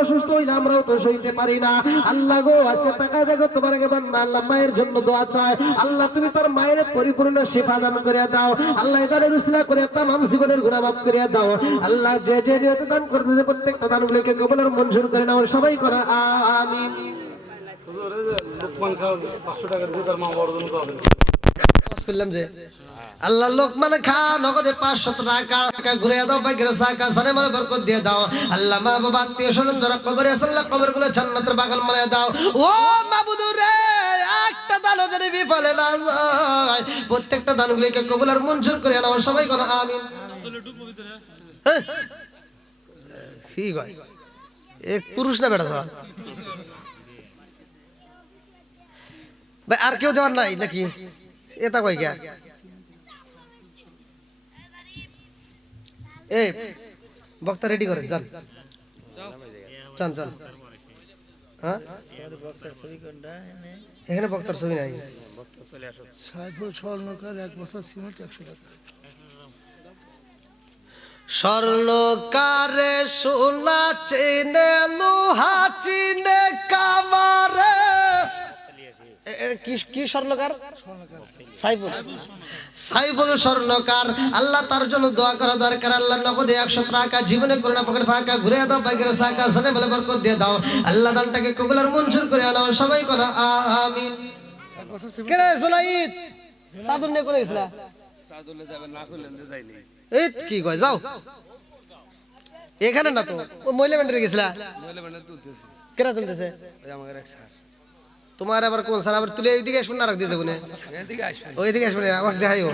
অসুস্থ হইলে আমরাও তো সইতে পারি না। আল্লাহ গো আজকে তাকায় দেখো তোমার আগে বান্দা আল্লাহ মায়ের জন্য দোয়া চায়, আল্লাহ তুমি তার মায়ের পরিপূর্ণ শিফা দান করে দাও। আল্লাহ এদারে রুসলা করে তামাম জীবনের গুনাহ মাফ করে দাও। আল্লাহ যে যে নিয়তে দান করতেছে প্রত্যেকটা দানগুলোকে কবুল আর মঞ্জুর করে নাও, সবাই করে আমিন। হুজুর, এই যে লোকমান খান 500 টাকা দিয়ে তার মা বড় জন্য তো হবে। বললাম যে আল্লাহ লোকমান খা নগদে 500 টাকা ঘুরে দাও, ভাগ্যের সাকা সারে মারে বরকত দিয়ে দাও। আল্লাহ মা বাবা আত্মীয় স্বজন যারা কবরে আছে আল্লাহ কবরগুলো জান্নাতের বাগান বানায় দাও। ও মাবুদ রে, একটা দানও যদি বিফলে না যায়, প্রত্যেকটা দানগুলোকে কবুল আর মঞ্জুর করে নাও, সবাই করে আমিন। হ্যাঁ, কি কয় এক পুরুষ না বেটা সবাই ভাই, আর কেউ দেওয়ার নাই নাকি? এটা কই গা এই বক্তা রেডি করেন, যান যান যান। হ্যাঁ, এখানে বক্তার ছবি নাই। সাইফুল স্বর্ণকার 1 বছর সিমেন্ট 100 টাকা। স্বর্ণকারে সোনা চিনে লোহা চিনে কামারে। কি স্বর্ণকার? সাইফুল, সাইফুল স্বর্ণকার। আল্লাহ তার জন্য দোয়া করা দরকার। আল্লাহ নগদে 100 টাকা জীবনে করোনা পকেট ফাঁকা ঘুরে দাও, বাইকের সাকা সানে বলে বরকত দিয়ে দাও। আল্লাহ দানটাকে কবুল আর মঞ্জুর করে নাও, সবাই করে আমিন। কে রে সোলাইত সাদুর নে করে গেছলা? সাদুলে যাবেন না করলেন যে যাইনি। এই কি কয় যাও এখানে না তো, ও মহিলা ব্যান্ডে গেছিলা? মহিলা ব্যান্ডার তুলতেছে। কেনা তুলতেছে? ওই আমাদের এক স্যার। তোমার আবার কোন স্যার? আবার তুলে এইদিকে আসবেন না রাখ দিয়ে দেবো না? এদিকে আসবেন। ওইদিকে আসবেন, আমাকে দেখাইও।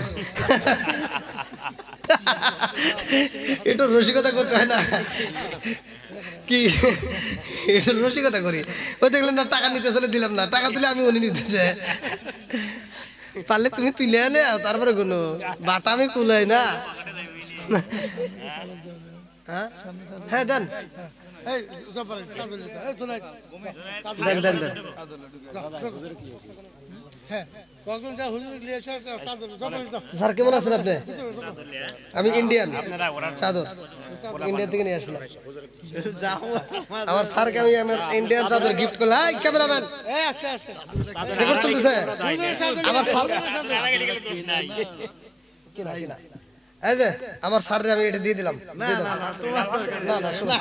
একটু রসিকতা করতে হয় না কি? একটু রসিকতা করি। ওই দেখলেন না টাকা নিতে চলে দিলাম না, টাকা তুলে আমি উনি নিতেছে। পারলে তুমি তুলে আনে তারপরে কোনো বাটা আমি কুলাই না। হ্যাঁ দেন এই জবরে সাদুলে এই চলে দেন দেন দেন। হ্যাঁ কখন যা হুজুর নিয়ে এসে সাদুলে জবরে দাও। স্যার কেমন আছেন আপনি? আমি ইন্ডিয়ান চাদর, ইন্ডিয়া থেকে নিয়ে আসলাম। আমার স্যারকে আমি আমার ইন্ডিয়ান চাদর গিফট করলাম। এই ক্যামেরাম্যান এই আস্তে আস্তে রেকর্ড চলতেছে? আমার স্যার কিনা কিনা এই যে আমার স্যাররে আমি এটা দিয়ে দিলাম। না না শোনো,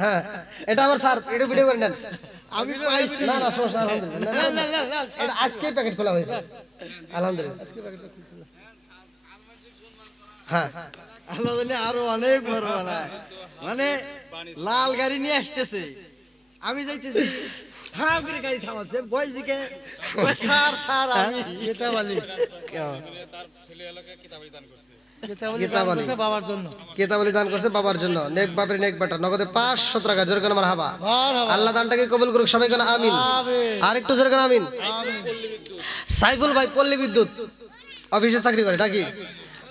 হ্যাঁ এটা আমার স্যার, এটা ভিডিও করে নেন। আমি পাইছি না না শোনো স্যার, আলহামদুলিল্লাহ না না এটা আজকেই প্যাকেট খোলা হয়েছে, আলহামদুলিল্লাহ। হ্যাঁ আল্লাহ জানে আরো অনেক বড় বানায়, মানে লাল গাড়ি নিয়ে আসতেছে, আমি যাইতেছি থাম করে গাড়ি থামাচ্ছে, বয়স দিকে স্যার স্যার আমি কেতাবালি কেতাবালি বাবার জন্য কেতাবালি দান করছে বাবার জন্য। নেক বাপের নেক বেটা নগদে 500 টাকা। জোরে করে মারহাবা। মারহাবা। আল্লাহ দানটাকে কবুল করুক, সবাই করে আমিন। আমিন। আর একটু জোরে করে আমিন। আমিন। সাইফুল ভাই পল্লী বিদ্যুৎ অফিসে চাকরি করে নাকি?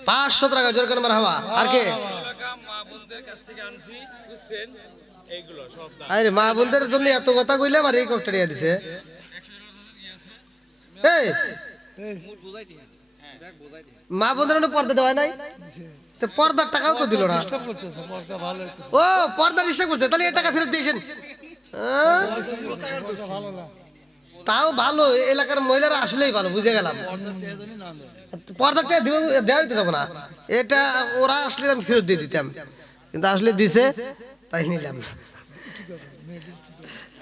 500 টাকা। জোরে করে মারহাবা। আর কে? মা বোনদের কাছ থেকে আনছি, বুঝছেন এইগুলো সব দাম। আরে মা বোনদের জন্য এত কথা কইলে আমার এই কষ্ট দিয়া দিছে। এই মা বোনদের জন্য পর্দা দেওয়া নাই তো, পর্দার টাকাও তো দিল না। ডিস্টার্ব করতেছে, পড়তে ভালো হইতেছে, ও পর্দা ডিস্টার্ব করছে, তাহলে এই টাকা ফেরত দিয়েছেন? পড়তে ভালো না। তাও ভালো, এলাকার মহিলারা আসলেই ভালো, বুঝে গেলাম। পর্দাটা দেওয়া হইতে যাবো না, এটা ওরা আসলে আমি ফেরত দিয়ে দিতাম, কিন্তু আসলে দিছে তাই নিলাম।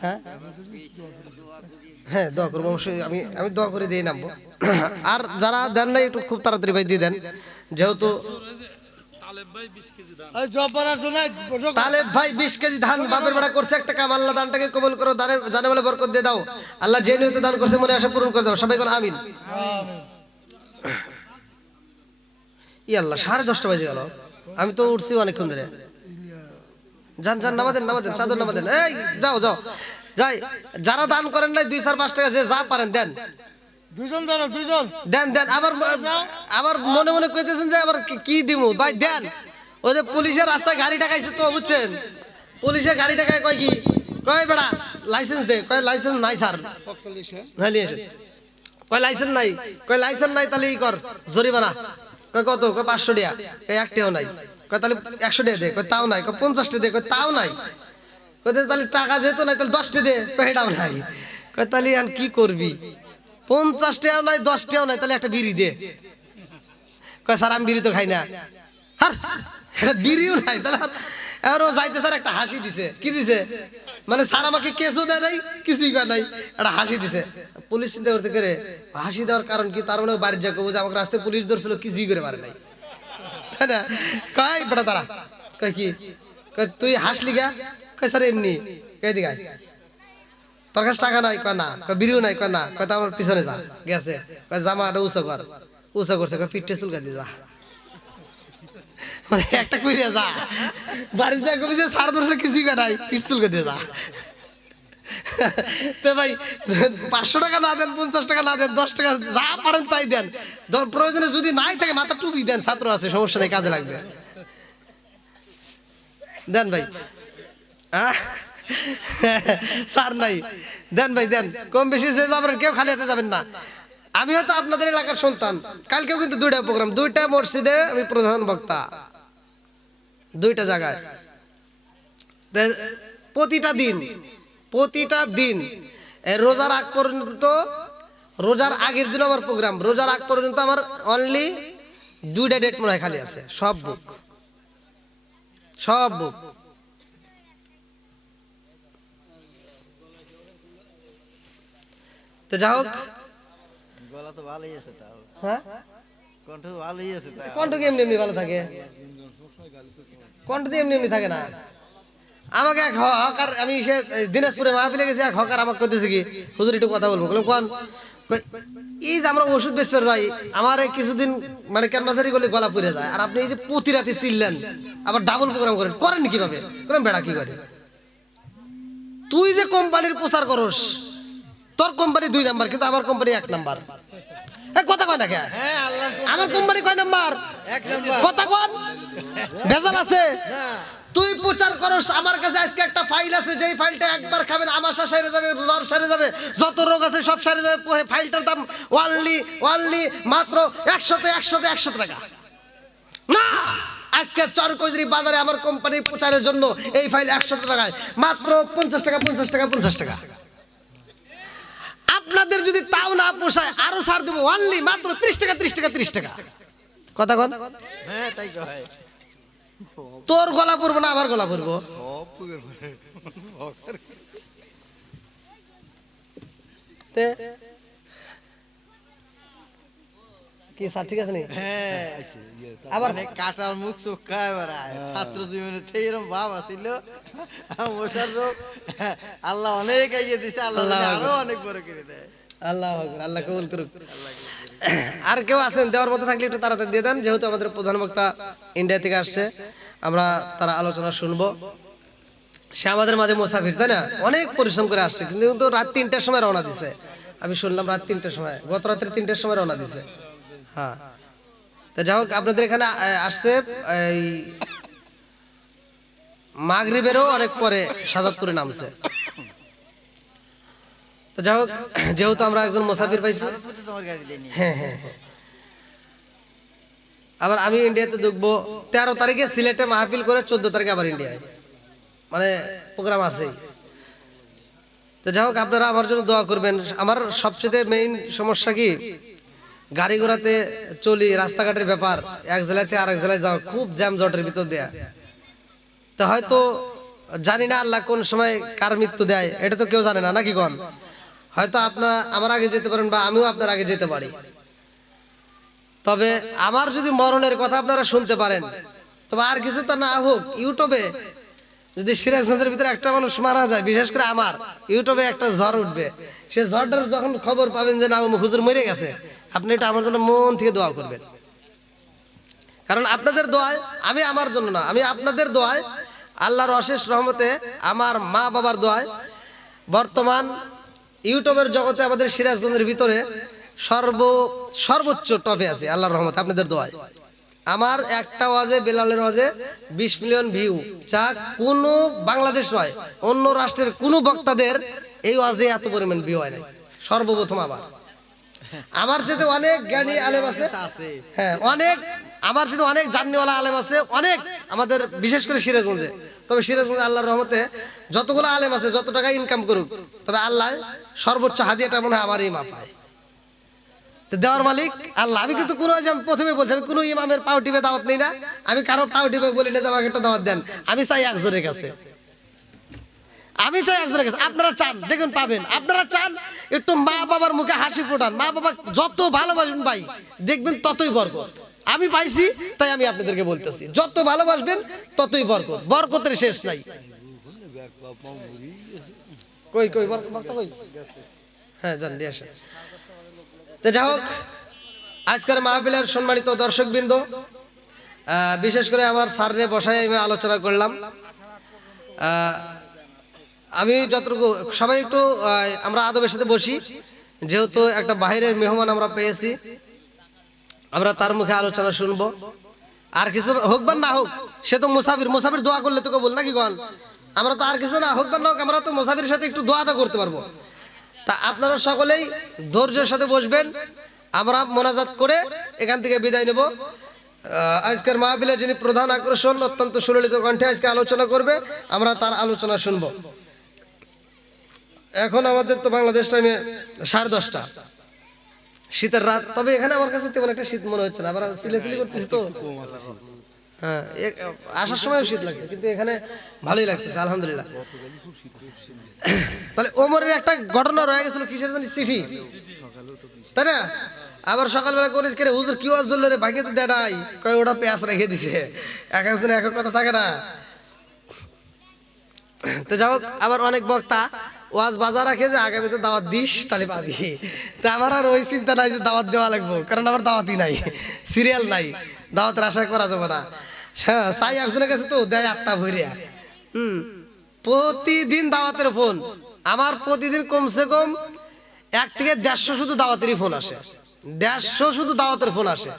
হ্যাঁ হ্যাঁ দোয়া করবো অবশ্যই, আমি আমি দোয়া করে দিয়ে নামবো। আর যারা দেন নাই একটু খুব তাড়াতাড়ি ভাই দিয়ে দেন, যেহেতু তালেব ভাই 20 কেজি দাম। এই জবরার জন্য তালেব ভাই 20 কেজি ধান বাপের বেড়া করছে একটা কাম। আল্লাহ দানটাকে কবুল করো, দানের জানে বলে বরকত দিয়ে দাও। আল্লাহ যে নিয়তে দান করছে মনে আশা পূরণ করে দাও, সবাই করে আমিন। আমিন। ই আল্লাহ 10:30 বাজে গেল, আমি তো উঠছি অনেকক্ষণ ধরে। যান যান নামাদেন নামাদেন, চাদর নামাদেন। এই যাও যাও যাই, যারা দান করেন নাই 2-4-5 টাকা যে যা পারেন দেন, দুজন ধরো, দুজন দেন দেন। আবার আবার মনে মনে কইতেছেন যে আবার কি দিমু ভাই, দেন। ওই যে পুলিশের রাস্তায় গাড়ি টাকাইছে তো, বুঝছেন? পুলিশের গাড়ি টাকায় কয় কি কয় বেড়া লাইসেন্স দে, কয় লাইসেন্স নাই স্যার, হ্যাঁ নিয়ে এসে। কয় লাইসেন্স নাই, কয় লাইসেন্স নাই তাহলে ই কর জরিমানা। কয় কত, কয় 500 টাকা, কয় 1 টাকাও নাই। কয় তাহলে 100 টাকা দে, কয় তাও নাই। কয় 50 টাকা দে, কয় তাও নাই। কয় তাহলে টাকা যেহেতু নাই তাহলে 10 টাকা দে, কয় এটাও নাই। কয় তাহলে আর কি করবি, 50 টাকাও নাই 10 টাকাও নাই, তাহলে একটা বিড়ি দে। কয় স্যার আমি বিড়ি তো খাই না। আর এটা বিড়িও নাই, তাহলে আর ও যাইতে স্যার একটা হাসি দিছে। কি দিছে মানে স্যার আমাকে কেসও দেয় নাই, কিছুই করে নাই, একটা হাসি দিছে। পুলিশ চিন্তা করতে করে হাসি দেওয়ার কারণ কি, তার মানে বাড়ির যা কবো যে আমাকে রাস্তায় পুলিশ ধরছিল, কিছুই করে পারে নাই, তাই না? কয় বেটা তারা, কয় কি, কয় তুই হাসলি গা, কয় স্যার এমনি। কয় দিকে তোর কাছে টাকা নাই, কয় না। কয় বিড়িও নাই, কয় না। কয় তো আমার পিছনে যা, গেছে। কয় জামাটা উঁচা কর, উঁচা করছে। কয় পিঠে চুলকা দিয়ে যা, মানে একটা কইরা যা, বাড়ির যা কবি যে সার ধরছে কিছুই নাই, পিঠ চুলকে দিয়ে যা। তো ভাই 500 টাকা না দেন, 50 টাকা না দেন, 10 টাকা যা পারেন তাই দেন। প্রয়োজনে যদি নাই থাকে মাথা টুপি দেন, ছাত্র আছে সমস্যা নেই, কাজে লাগবে, দেন ভাই। স্যার নাই, দেন ভাই দেন, কম বেশি যে যাবেন, কেউ খালি হাতে যাবেন না। আমি হয়তো আপনাদের এলাকার সন্তান, কালকেও কিন্তু 2টা প্রোগ্রাম, 2টা মসজিদে আমি প্রধান বক্তা, 2টা জায়গায়। প্রতিটা দিন রোজার আগ পর্যন্ত, রোজার আগের দিন আমার প্রোগ্রাম, রোজার আগ পর্যন্ত আমার অনলি 2টা ডেট মনে হয় খালি আছে, সব বুক, সব বুক। তো যাই হোক, গলা তো ভালোই আছে, তাও হ্যাঁ কণ্ঠ ভালোই আছে, তাও কণ্ঠ কি এমনি এমনি ভালো থাকে, কণ্ঠ দিয়ে এমনি এমনি থাকে না। আমাকে এক হকার, আমি সে দিনাজপুরে মাহফিলে গেছি, এক হকার আমাকে কইতেছে কি, হুজুর একটু কথা বলবো। বললাম কোন, এই যে আমরা ওষুধ বেচতে যাই, আমার এই কিছুদিন মানে ক্যানভাসারি করলে গলা পুড়ে যায়, আর আপনি এই যে প্রতি রাতে চিল্লেন, আবার ডাবল প্রোগ্রাম করেন কিভাবে? বেড়া কি করে, তুই যে কোম্পানির প্রচার করস, তোর কোম্পানি 2 নাম্বার, কিন্তু আমার কোম্পানি 1 নাম্বার। কথা কয় না কে? আমার কোম্পানি কয় নাম্বার? 1 নাম্বার। কথা কন, ভেজাল আছে। তুই প্রচার করস, আমার কাছে আজকে একটা ফাইল আছে, যেই ফাইলটা একবার খাবেন আমাশা সেরে যাবে, জ্বর সেরে যাবে, যত রোগ আছে সব সেরে যাবে। ফাইলটার দাম অনলি মাত্র 100 টাকা। না, আজকে চরকজরি বাজারে আমার কোম্পানির প্রচারের জন্য এই ফাইল 100 টাকায়, মাত্র 50 টাকা। আপনাদের যদি তাও না পোষায়, আরো ছাড় দেবো, অনলি মাত্র 30 টাকা। কথা কন, হ্যাঁ তাই কয়। তোর গলা পড়বো না আমার গলা পড়বো? কি স্যার ঠিক আছে নি? হ্যাঁ, আবার মানে কাটার মুখ চোখায় বেড়ায়, ছাত্র জীবনে তো এরকম ভাব আছিল। ওটার রোগ আল্লাহ অনেক এগিয়ে দিছে, আল্লাহ আরো অনেক বড় করে দেয়। আল্লাহ আকবার, আল্লাহ কবুল করুক। আর কেউ আছেন দেওয়ার মতো থাকলে একটু তাড়াতাড়ি দিয়ে দেন, যেহেতু আমাদের প্রধান বক্তা ইন্ডিয়া থেকে আসছে, আমরা তারা আলোচনা শুনবো। সে আমাদের মাঝে মুসাফির, তাই না? অনেক পরিশ্রম করে আসছে, কিন্তু রাত 3টার সময় রওনা দিছে। আমি শুনলাম রাত 3টার সময়, গত রাত্রে 3টার সময় রওনা দিছে। হ্যাঁ, তো যাই হোক, আপনাদের এখানে আসছে এই মাগরিবেরও অনেক পরে সাজাদপুরে নামছে। তো যাই হোক, যেহেতু আমরা একজন মুসাফির পাইছি, তোমার গাড়ি দেয়নি। হ্যাঁ। আবার আমি ইন্ডিয়াতে ঢুকবো 13 তারিখে, সিলেটে মাহফিল করে 14 তারিখে আবার ইন্ডিয়ায়, মানে প্রোগ্রাম আছে। তো যাই হোক, আপনারা আমার জন্য দোয়া করবেন। আমার সবচেয়ে মেইন সমস্যা কি, গাড়ি ঘোড়াতে চলি, রাস্তাঘাটের ব্যাপার, এক জেলা থেকে আরেক জেলায় যাওয়া, খুব জ্যাম জটের ভিতর দেয়া। তো হয়তো জানি না আল্লাহ কোন সময় কার মৃত্যু দেয়, এটা তো কেউ জানে না, নাকি কোন? হয়তো আপনার আমার আগে যেতে পারেন, বা আমিও আপনার আগে যেতে পারি। তবে আমার যদি মরণের কথা আপনারা শুনতে পারেন, তবে আর কিছু তো না হোক, ইউটিউবে যদি সিরাজগঞ্জের ভিতরে একটা মানুষ মারা যায়, বিশেষ করে আমার ইউটিউবে একটা ঝড় উঠবে, সে ঝড়টার যখন খবর পাবেন যে না হুজুর মরে গেছে, আপনি এটা আমার জন্য মন থেকে দোয়া করবেন। কারণ আপনাদের দোয়ায়, আমি আমার জন্য না, আমি আপনাদের দোয়ায়, আল্লাহর অশেষ রহমতে, আমার মা বাবার দোয়ায় বর্তমান ইউটিউবের জগতে আমাদের সিরাজগঞ্জের ভিতরে সর্বোচ্চ টপে আছে আল্লাহর রহমতে, আপনাদের দোয়ায়। আমার একটা ওয়াজে, বেলালের ওয়াজে 20 মিলিয়ন ভিউ, যা কোনো বাংলাদেশ নয় অন্য রাষ্ট্রের কোনো বক্তাদের এই ওয়াজে এত পরিমাণ ভিউ হয় নাই, সর্বপ্রথম আমার যেতে অনেক জ্ঞানী আলেম আছে, হ্যাঁ অনেক, আমার যেতে অনেক জাননিওয়ালা আলেম আছে অনেক, আমাদের বিশেষ করে সিরাজগঞ্জে। তবে সিরাজগঞ্জে আল্লাহর রহমতে যতগুলো আলেম আছে যত টাকা ইনকাম করুক, তবে আল্লাহ সর্বোচ্চ হাদিয়াটা মনে হয় আমারই মা পায়, দেওয়ার মালিক আল্লাহ। আমি কিন্তু কোনো, প্রথমে বলছি আমি কোনো ইমামের পাও টিপে দাওয়াত নেই না, আমি কারো পাও টিপে বলি না যে আমাকে একটা দাওয়াত দেন। আমি চাই একজনের কাছে, আমি চাই একজনের কাছে। আপনারা চান দেখুন পাবেন, আপনারা চান একটু মা বাবার মুখে হাসি ফোটান, মা বাবা যত ভালোবাসবেন ভাই দেখবেন ততই বরকত। আমি পাইছি তাই আমি আপনাদেরকে বলতেছি, যত ভালোবাসবেন ততই বরকত, বরকতের শেষ নাই। কই কই বরকত কই? হ্যাঁ জান দিয়ে আসেন। তো যাই হোক, আজকের মাহফিলের সম্মানিত দর্শকবৃন্দ, বিশেষ করে আমার স্যাররে বসায় আমি আলোচনা করলাম। আমি যতটুকু, সবাই একটু আমরা আদবের সাথে বসি, যেহেতু একটা বাইরের মেহমান আমরা পেয়েছি, আমরা তার মুখে আলোচনা শুনবো। আর কিছু হোক বা না হোক, সে তো মুসাফির, মুসাফির দোয়া করলে তোকে বল নাকি গন, আমরা তো আর কিছু না হোক বা না হোক, আমরা তো মুসাফিরের সাথে একটু দোয়াটা করতে পারবো। তা আপনারা সকলেই ধৈর্যের সাথে বসবেন, আমরা মোনাজাত করে এখান থেকে বিদায় নেব। আজকের মাহফিলে যিনি প্রধান আকর্ষণ, অত্যন্ত সুললিত কণ্ঠে আজকে আলোচনা করবে, আমরা তার আলোচনা শুনবো। এখন আমাদের তো বাংলাদেশ টাইমে 10:30, শীতের রাত, তবে এখানে আমার কাছে তেমন একটা শীত মনে হচ্ছে না, আবার সিলেসিলি করতেছি তো, হ্যাঁ আসার সময়ও শীত লাগছে, কিন্তু এখানে ভালোই লাগতেছে আলহামদুলিল্লাহ। তাহলে ওমরের একটা ঘটনা রয়ে গেছিল, কিসের জানি চিঠি, তাই না? আবার সকালবেলা করে হুজুর কি ওয়াজ ধরলে রে, ভাগ্যে তো দেয় নাই, কয় ওটা পেঁয়াজ রেখে দিছে, এক একজনের এক এক কথা থাকে না। তো যাই হোক, আবার অনেক বক্তা ওয়াজ বাজার রাখে যে আগামীতে দাওয়াত দিস তাহলে পাবি, তা আমার আর ওই চিন্তা নাই যে দাওয়াত দেওয়া লাগবো, কারণ আমার দাওয়াতই নাই, সিরিয়াল নাই, দাওয়াতের আশা করা যাবে না। সাই একজনের কাছে তো দেয় 8টা ভরিয়া, প্রতিদিন দাওয়াতের ফোন, আমার প্রতিদিন কমসে কম 1 থেকে 150 শুধু দাওয়াতেরই ফোন আসে, 150 শুধু দাওয়াতের ফোন আসে।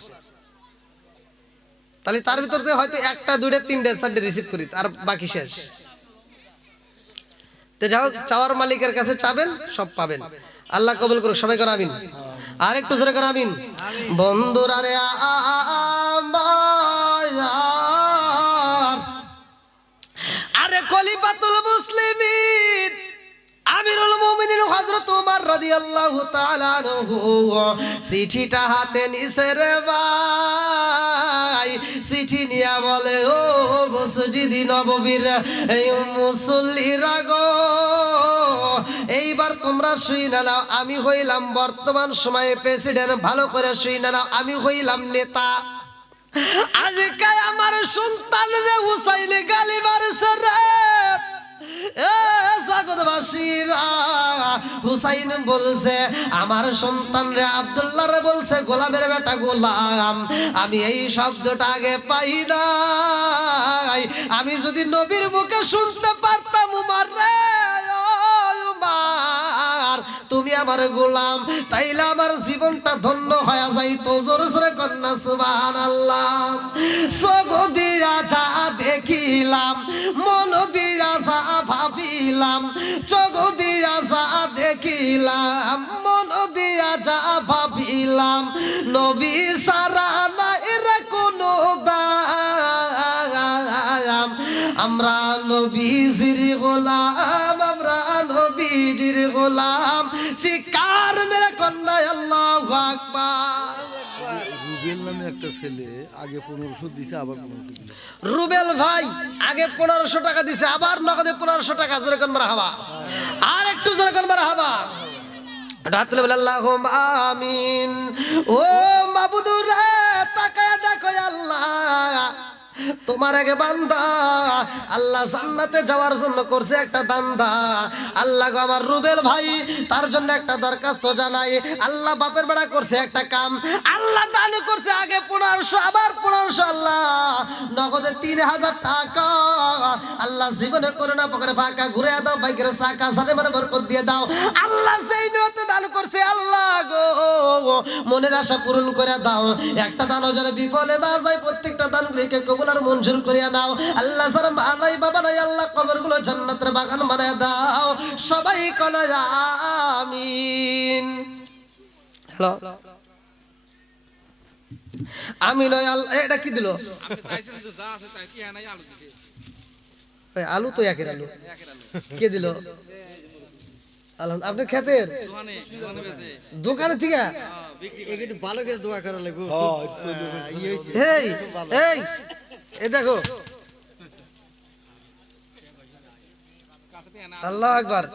তাহলে তার ভিতর থেকে হয়তো 1টা 2টা 3টা 4টা রিসিভ করি, আর বাকি শেষ। তো যাই হোক, চাওয়ার মালিকের কাছে চাবেন, সব পাবেন, আল্লাহ কবুল করুক, সবাই করে আমিন। আর একটু জোরে করে আমিন। বন্ধুরা রে আরে খলিফাতুল মুসলিমিন আমিরুল মুমিনিন হযরত ওমর রাদিয়াল্লাহু তাআলা আনহু চিঠিটা হাতে নিছে রে ভাই, চিঠি নিয়া বলে ও মসজিদি নববীর এই মুসল্লিরা গো, এইবার তোমরা শুইনা নাও, আমি হইলাম বর্তমান সময়ে প্রেসিডেন্ট, ভালো করে শুইনা নাও, আমি হইলাম নেতা। আজকে আমার সন্তান রে হুসাইন গালি মারছে রে, হুসাইন বলছে আমার সন্তান রে আব্দুল্লাহ রে বলছে গোলামের বেটা গোলাম, আমি এই শব্দটা আগে পাই নাই, আমি যদি নবীর মুখে শুনতে পারতাম উমর রে, তুমি আমার গোলাম, তাইলে আমার জীবনটা ধন্য হয়ে যাইতো। জোরে জোরে কন্যা সুবহানাল্লাহ। চোখ দিয়া যা দেখিলাম, মন দিয়া যা ভাবিলাম, চোখ দিয়া যা দেখিলাম, মন দিয়া যা ভাবিলাম, নবী সারা নাই রে কোনো দাম, আমরা নবীজির গোলাম, আমরা নবীজির গোলাম, চিৎকার মেরে কন্যা আল্লাহু আকবার। রুবেল নামে একটা ছেলে আগে 1500 দিছে, আবার 1500 দিছে। রুবেল ভাই আগে 1500 টাকা দিছে, আবার নগদে 1500 টাকা। জোরে কোন মারহাবা, আর একটু জোরে কোন মারহাবা। রাতুল আল্লাহুম আমিন। ও মাবুদুর রে, তাকায় দেখো আল্লাহ তোমার আগে বান্দা আল্লাহ জান্নাতে যাওয়ার জন্য করছে একটা দান্দা। আল্লাহ গো আমার রুবেল ভাই তার জন্য একটা দরখাস্ত জানাই। আল্লাহ বাপের বেড়া করছে একটা কাম, আল্লাহ দান করছে আগে 1500, আবার 1500, আল্লাহ নগদে 3000 টাকা। আল্লাহ জীবনে করে না পকেটে ফাঁকা ঘুরে দাও, বাইকের চাকা সাথে মানে বরকত দিয়ে দাও। আল্লাহ সেই নিয়তে দান করছে। আল্লাহ গো মনের আশা পূরণ করে দাও, একটা দানও যেন বিফলে না যায়, প্রত্যেকটা দানগুলিকে কবুল আর মঞ্জুর করিয়া নাও। আল্লাহ স্যার মা নাই বাবা নাই, আল্লাহ কবরগুলো জান্নাতের বাগান বানায় দাও। সবাই কনা আমিন। হ্যালো আমি নয় আল্লাহ, এটা কি দিল? আপনি চাইছেন যে যা আছে তাই কি হ্যাঁ নাই আলু দিতে ওই আলু তো একের আলু কে দিল? আপনার ক্ষেতের দোকানে দোকানে বেচে দোকানে থেকে? একটু ভালো করে দোয়া করা লাগবে। এই এই এই দেখো, আল্লাহ আকবার,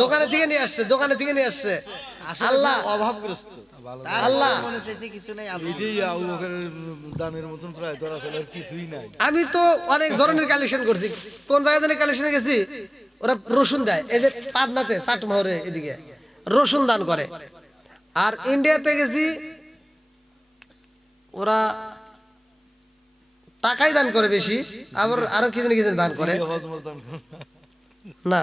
দোকানে থেকে নিয়ে আসছে, দোকানে থেকে নিয়ে আসছে। আল্লাহ অভাবগ্রস্ত আল্লাহ মনে চাইছে কিছু নাই, আল্লাহ এটাই আবু বকরের দানের মতন প্রায় ধরা ফেলার কিছুই নাই। আমি তো অনেক ধরনের কালেকশন করছি। কোন জায়গায় কালেকশনে গেছি, ওরা রসুন দেয়, এই যে পাবনাতে চাটমোহরে এদিকে রসুন দান করে। আর ইন্ডিয়াতে গেছি, ওরা টাকাই দান করে বেশি, আবার আরো কি জানি কি জানি দান করে না,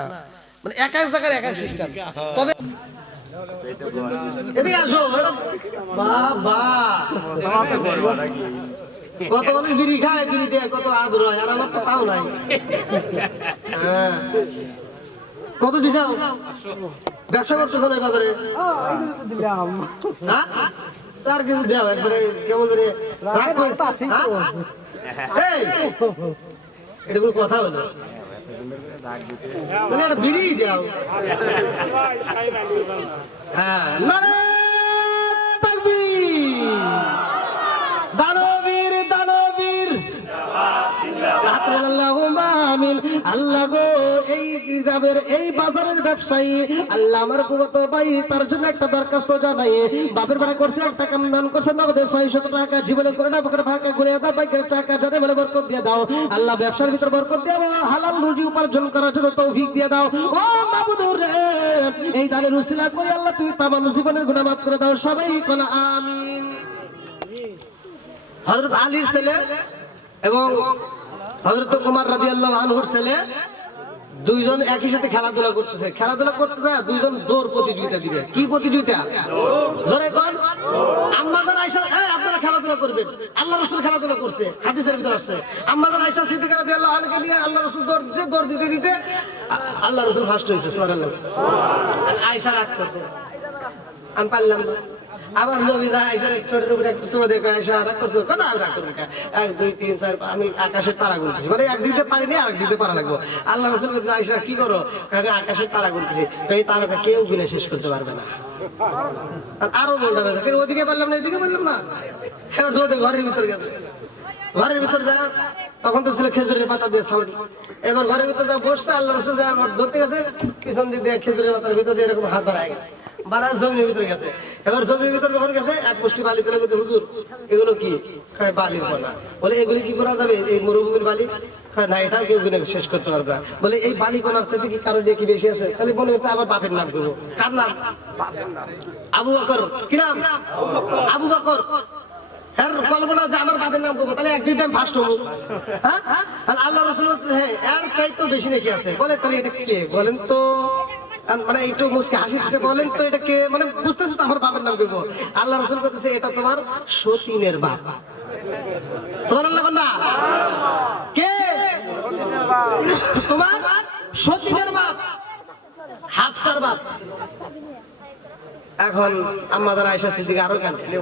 মানে এক এক জায়গার এক এক সিস্টেম। তবে এদিকে আসো ম্যাডাম। বাবা কত মানুষ বিড়ি খায়, বিড়ি দেয় কত আদর হয়, আর আমার তো তাও নাই। হ্যাঁ। কত দিছাও? ব্যবসা করতেছ না বাজারে? হ্যাঁ? তার কিছু দেও একবারে কেমন করে রাগ করে। হ্যাঁ? এই, এটা কোনো কথা হলো? মানে একটা বিড়ি দেও। হ্যাঁ, নারায়ে তাকবীর। দানবীর দানবীর আল্লাহ গো, এই গ্রামের এই বাজারের ব্যবসায়ী আল্লাহ আমার পুরোত ভাই, তার জন্য একটা দরখাস্ত জানাই। বাপের ভাড়া করছে, একটা কাম দান করছে নগদে 600 টাকা, জীবনে করে না পকেটে ফাঁকা করে দাও, বাইকের চাকা জানে বলে বরকত দিয়ে দাও। আল্লাহ ব্যবসার ভিতর বরকত দিয়ে দাও, হালাল রুজি উপার্জন করার জন্য তৌফিক দিয়ে দাও। ও মাবুদ রে, এই দানের উসিলা করে আল্লাহ তুমি তামাম জীবনের গুনাহ মাফ করে দাও। সবাই কোন আমিন। হযরত আলীর ছেলে এবং হযরত ওমর রাদিয়াল্লাহু আনহুর ছেলে দুইজন একই সাথে খেলাধুলা করতেছে। খেলাধুলা করতে যায়, দুইজন দৌড় প্রতিযোগিতা দিবে। কি প্রতিযোগিতা? জোরে কোন? আম্মাজান আয়েশা, এই আপনারা খেলাধুলা করবেন। আল্লাহ রাসূল খেলাধুলা করছে, হাদিসের ভিতর আছে। আম্মাজান আয়েশা সিদ্দিকা রাদিয়াল্লাহু আনহাকে নিয়ে আল্লাহ রাসূল দৌড় দিতে, দৌড় দিতে দিতে আল্লাহ রাসূল ফার্স্ট হয়েছে। সুবহানাল্লাহ। আয়েশা রাগ করছে, আমি পারলাম না। আবার নবী যা আয়েশার ছোটের উপরে একটা সুমা দেখে আয়েশা রাগ করছে, কথা আমি রাগ করবো 1 2 3 4 আমি আকাশের তারা গুনতেছি, মানে এক দিতে পারিনি আর এক দিতে পারা লাগবো। আল্লাহ রাসূল বলছে, আয়েশা কি করো? কাকে আকাশের তারা গুনতেছি। এই তারাটা কেউ গুনে শেষ করতে পারবে না। আর আরো মনটা বেজে, কিন্তু ওদিকে পারলাম না, এদিকে পারলাম না। এবার দৌড়ে ঘরের ভিতর গেছে। ঘরের ভিতর যা, তখন তো ছিল খেজুরের পাতা দিয়ে ছাউনি। এবার ঘরের ভিতর যা বসছে, আল্লাহ রাসূল যা ধরতে গেছে, পিছন দিক দিয়ে খেজুরের পাতার ভিতর দিয়ে এরকম হাত বাড়ায় গেছে, বাড়া জমিনের ভিতরে গেছে। এবার জমির ভিতরে যখন গেছে, এক মুষ্টি বালি তুলে গেছে, হুজুর এগুলো কি? বালির কণা। বলে এগুলি কি করা যাবে? এই মরুভূমির বালি? না, এটাও কেউ গুনে শেষ করতে পারবে না। বলে এই বালি কোনার সাথে কি কারো দিয়ে কি বেশি আছে? তাহলে মনে হচ্ছে আবার বাপের নাম করবো। কার নাম? আবু বকর। কি নাম? আবু বকর। হ্যাঁ, কল্পনা যে আমার বাপের নাম করবো, তাহলে একদিন আমি ফার্স্ট হবো। হ্যাঁ, আল্লাহ রাসূল বলছে, হ্যাঁ এর চাইতেও বেশি নাকি আছে। বলে তাহলে এটা কে বলেন তো? মানে একটু মুসকে হাসি দিতে বলেন তো এটা কে? মানে বুঝতেছে তো আমার বাপের নাম করবো। আল্লাহ রাসূল বলতেছে, এটা তোমার সতীনের বাপ। সুবহানাল্লাহ। বল না কে? তোমার সতীনের বাপ, হাফসার বাপ। এখন আম্মা আয়েশা সিদ্দিকা আরো কাঁদছে।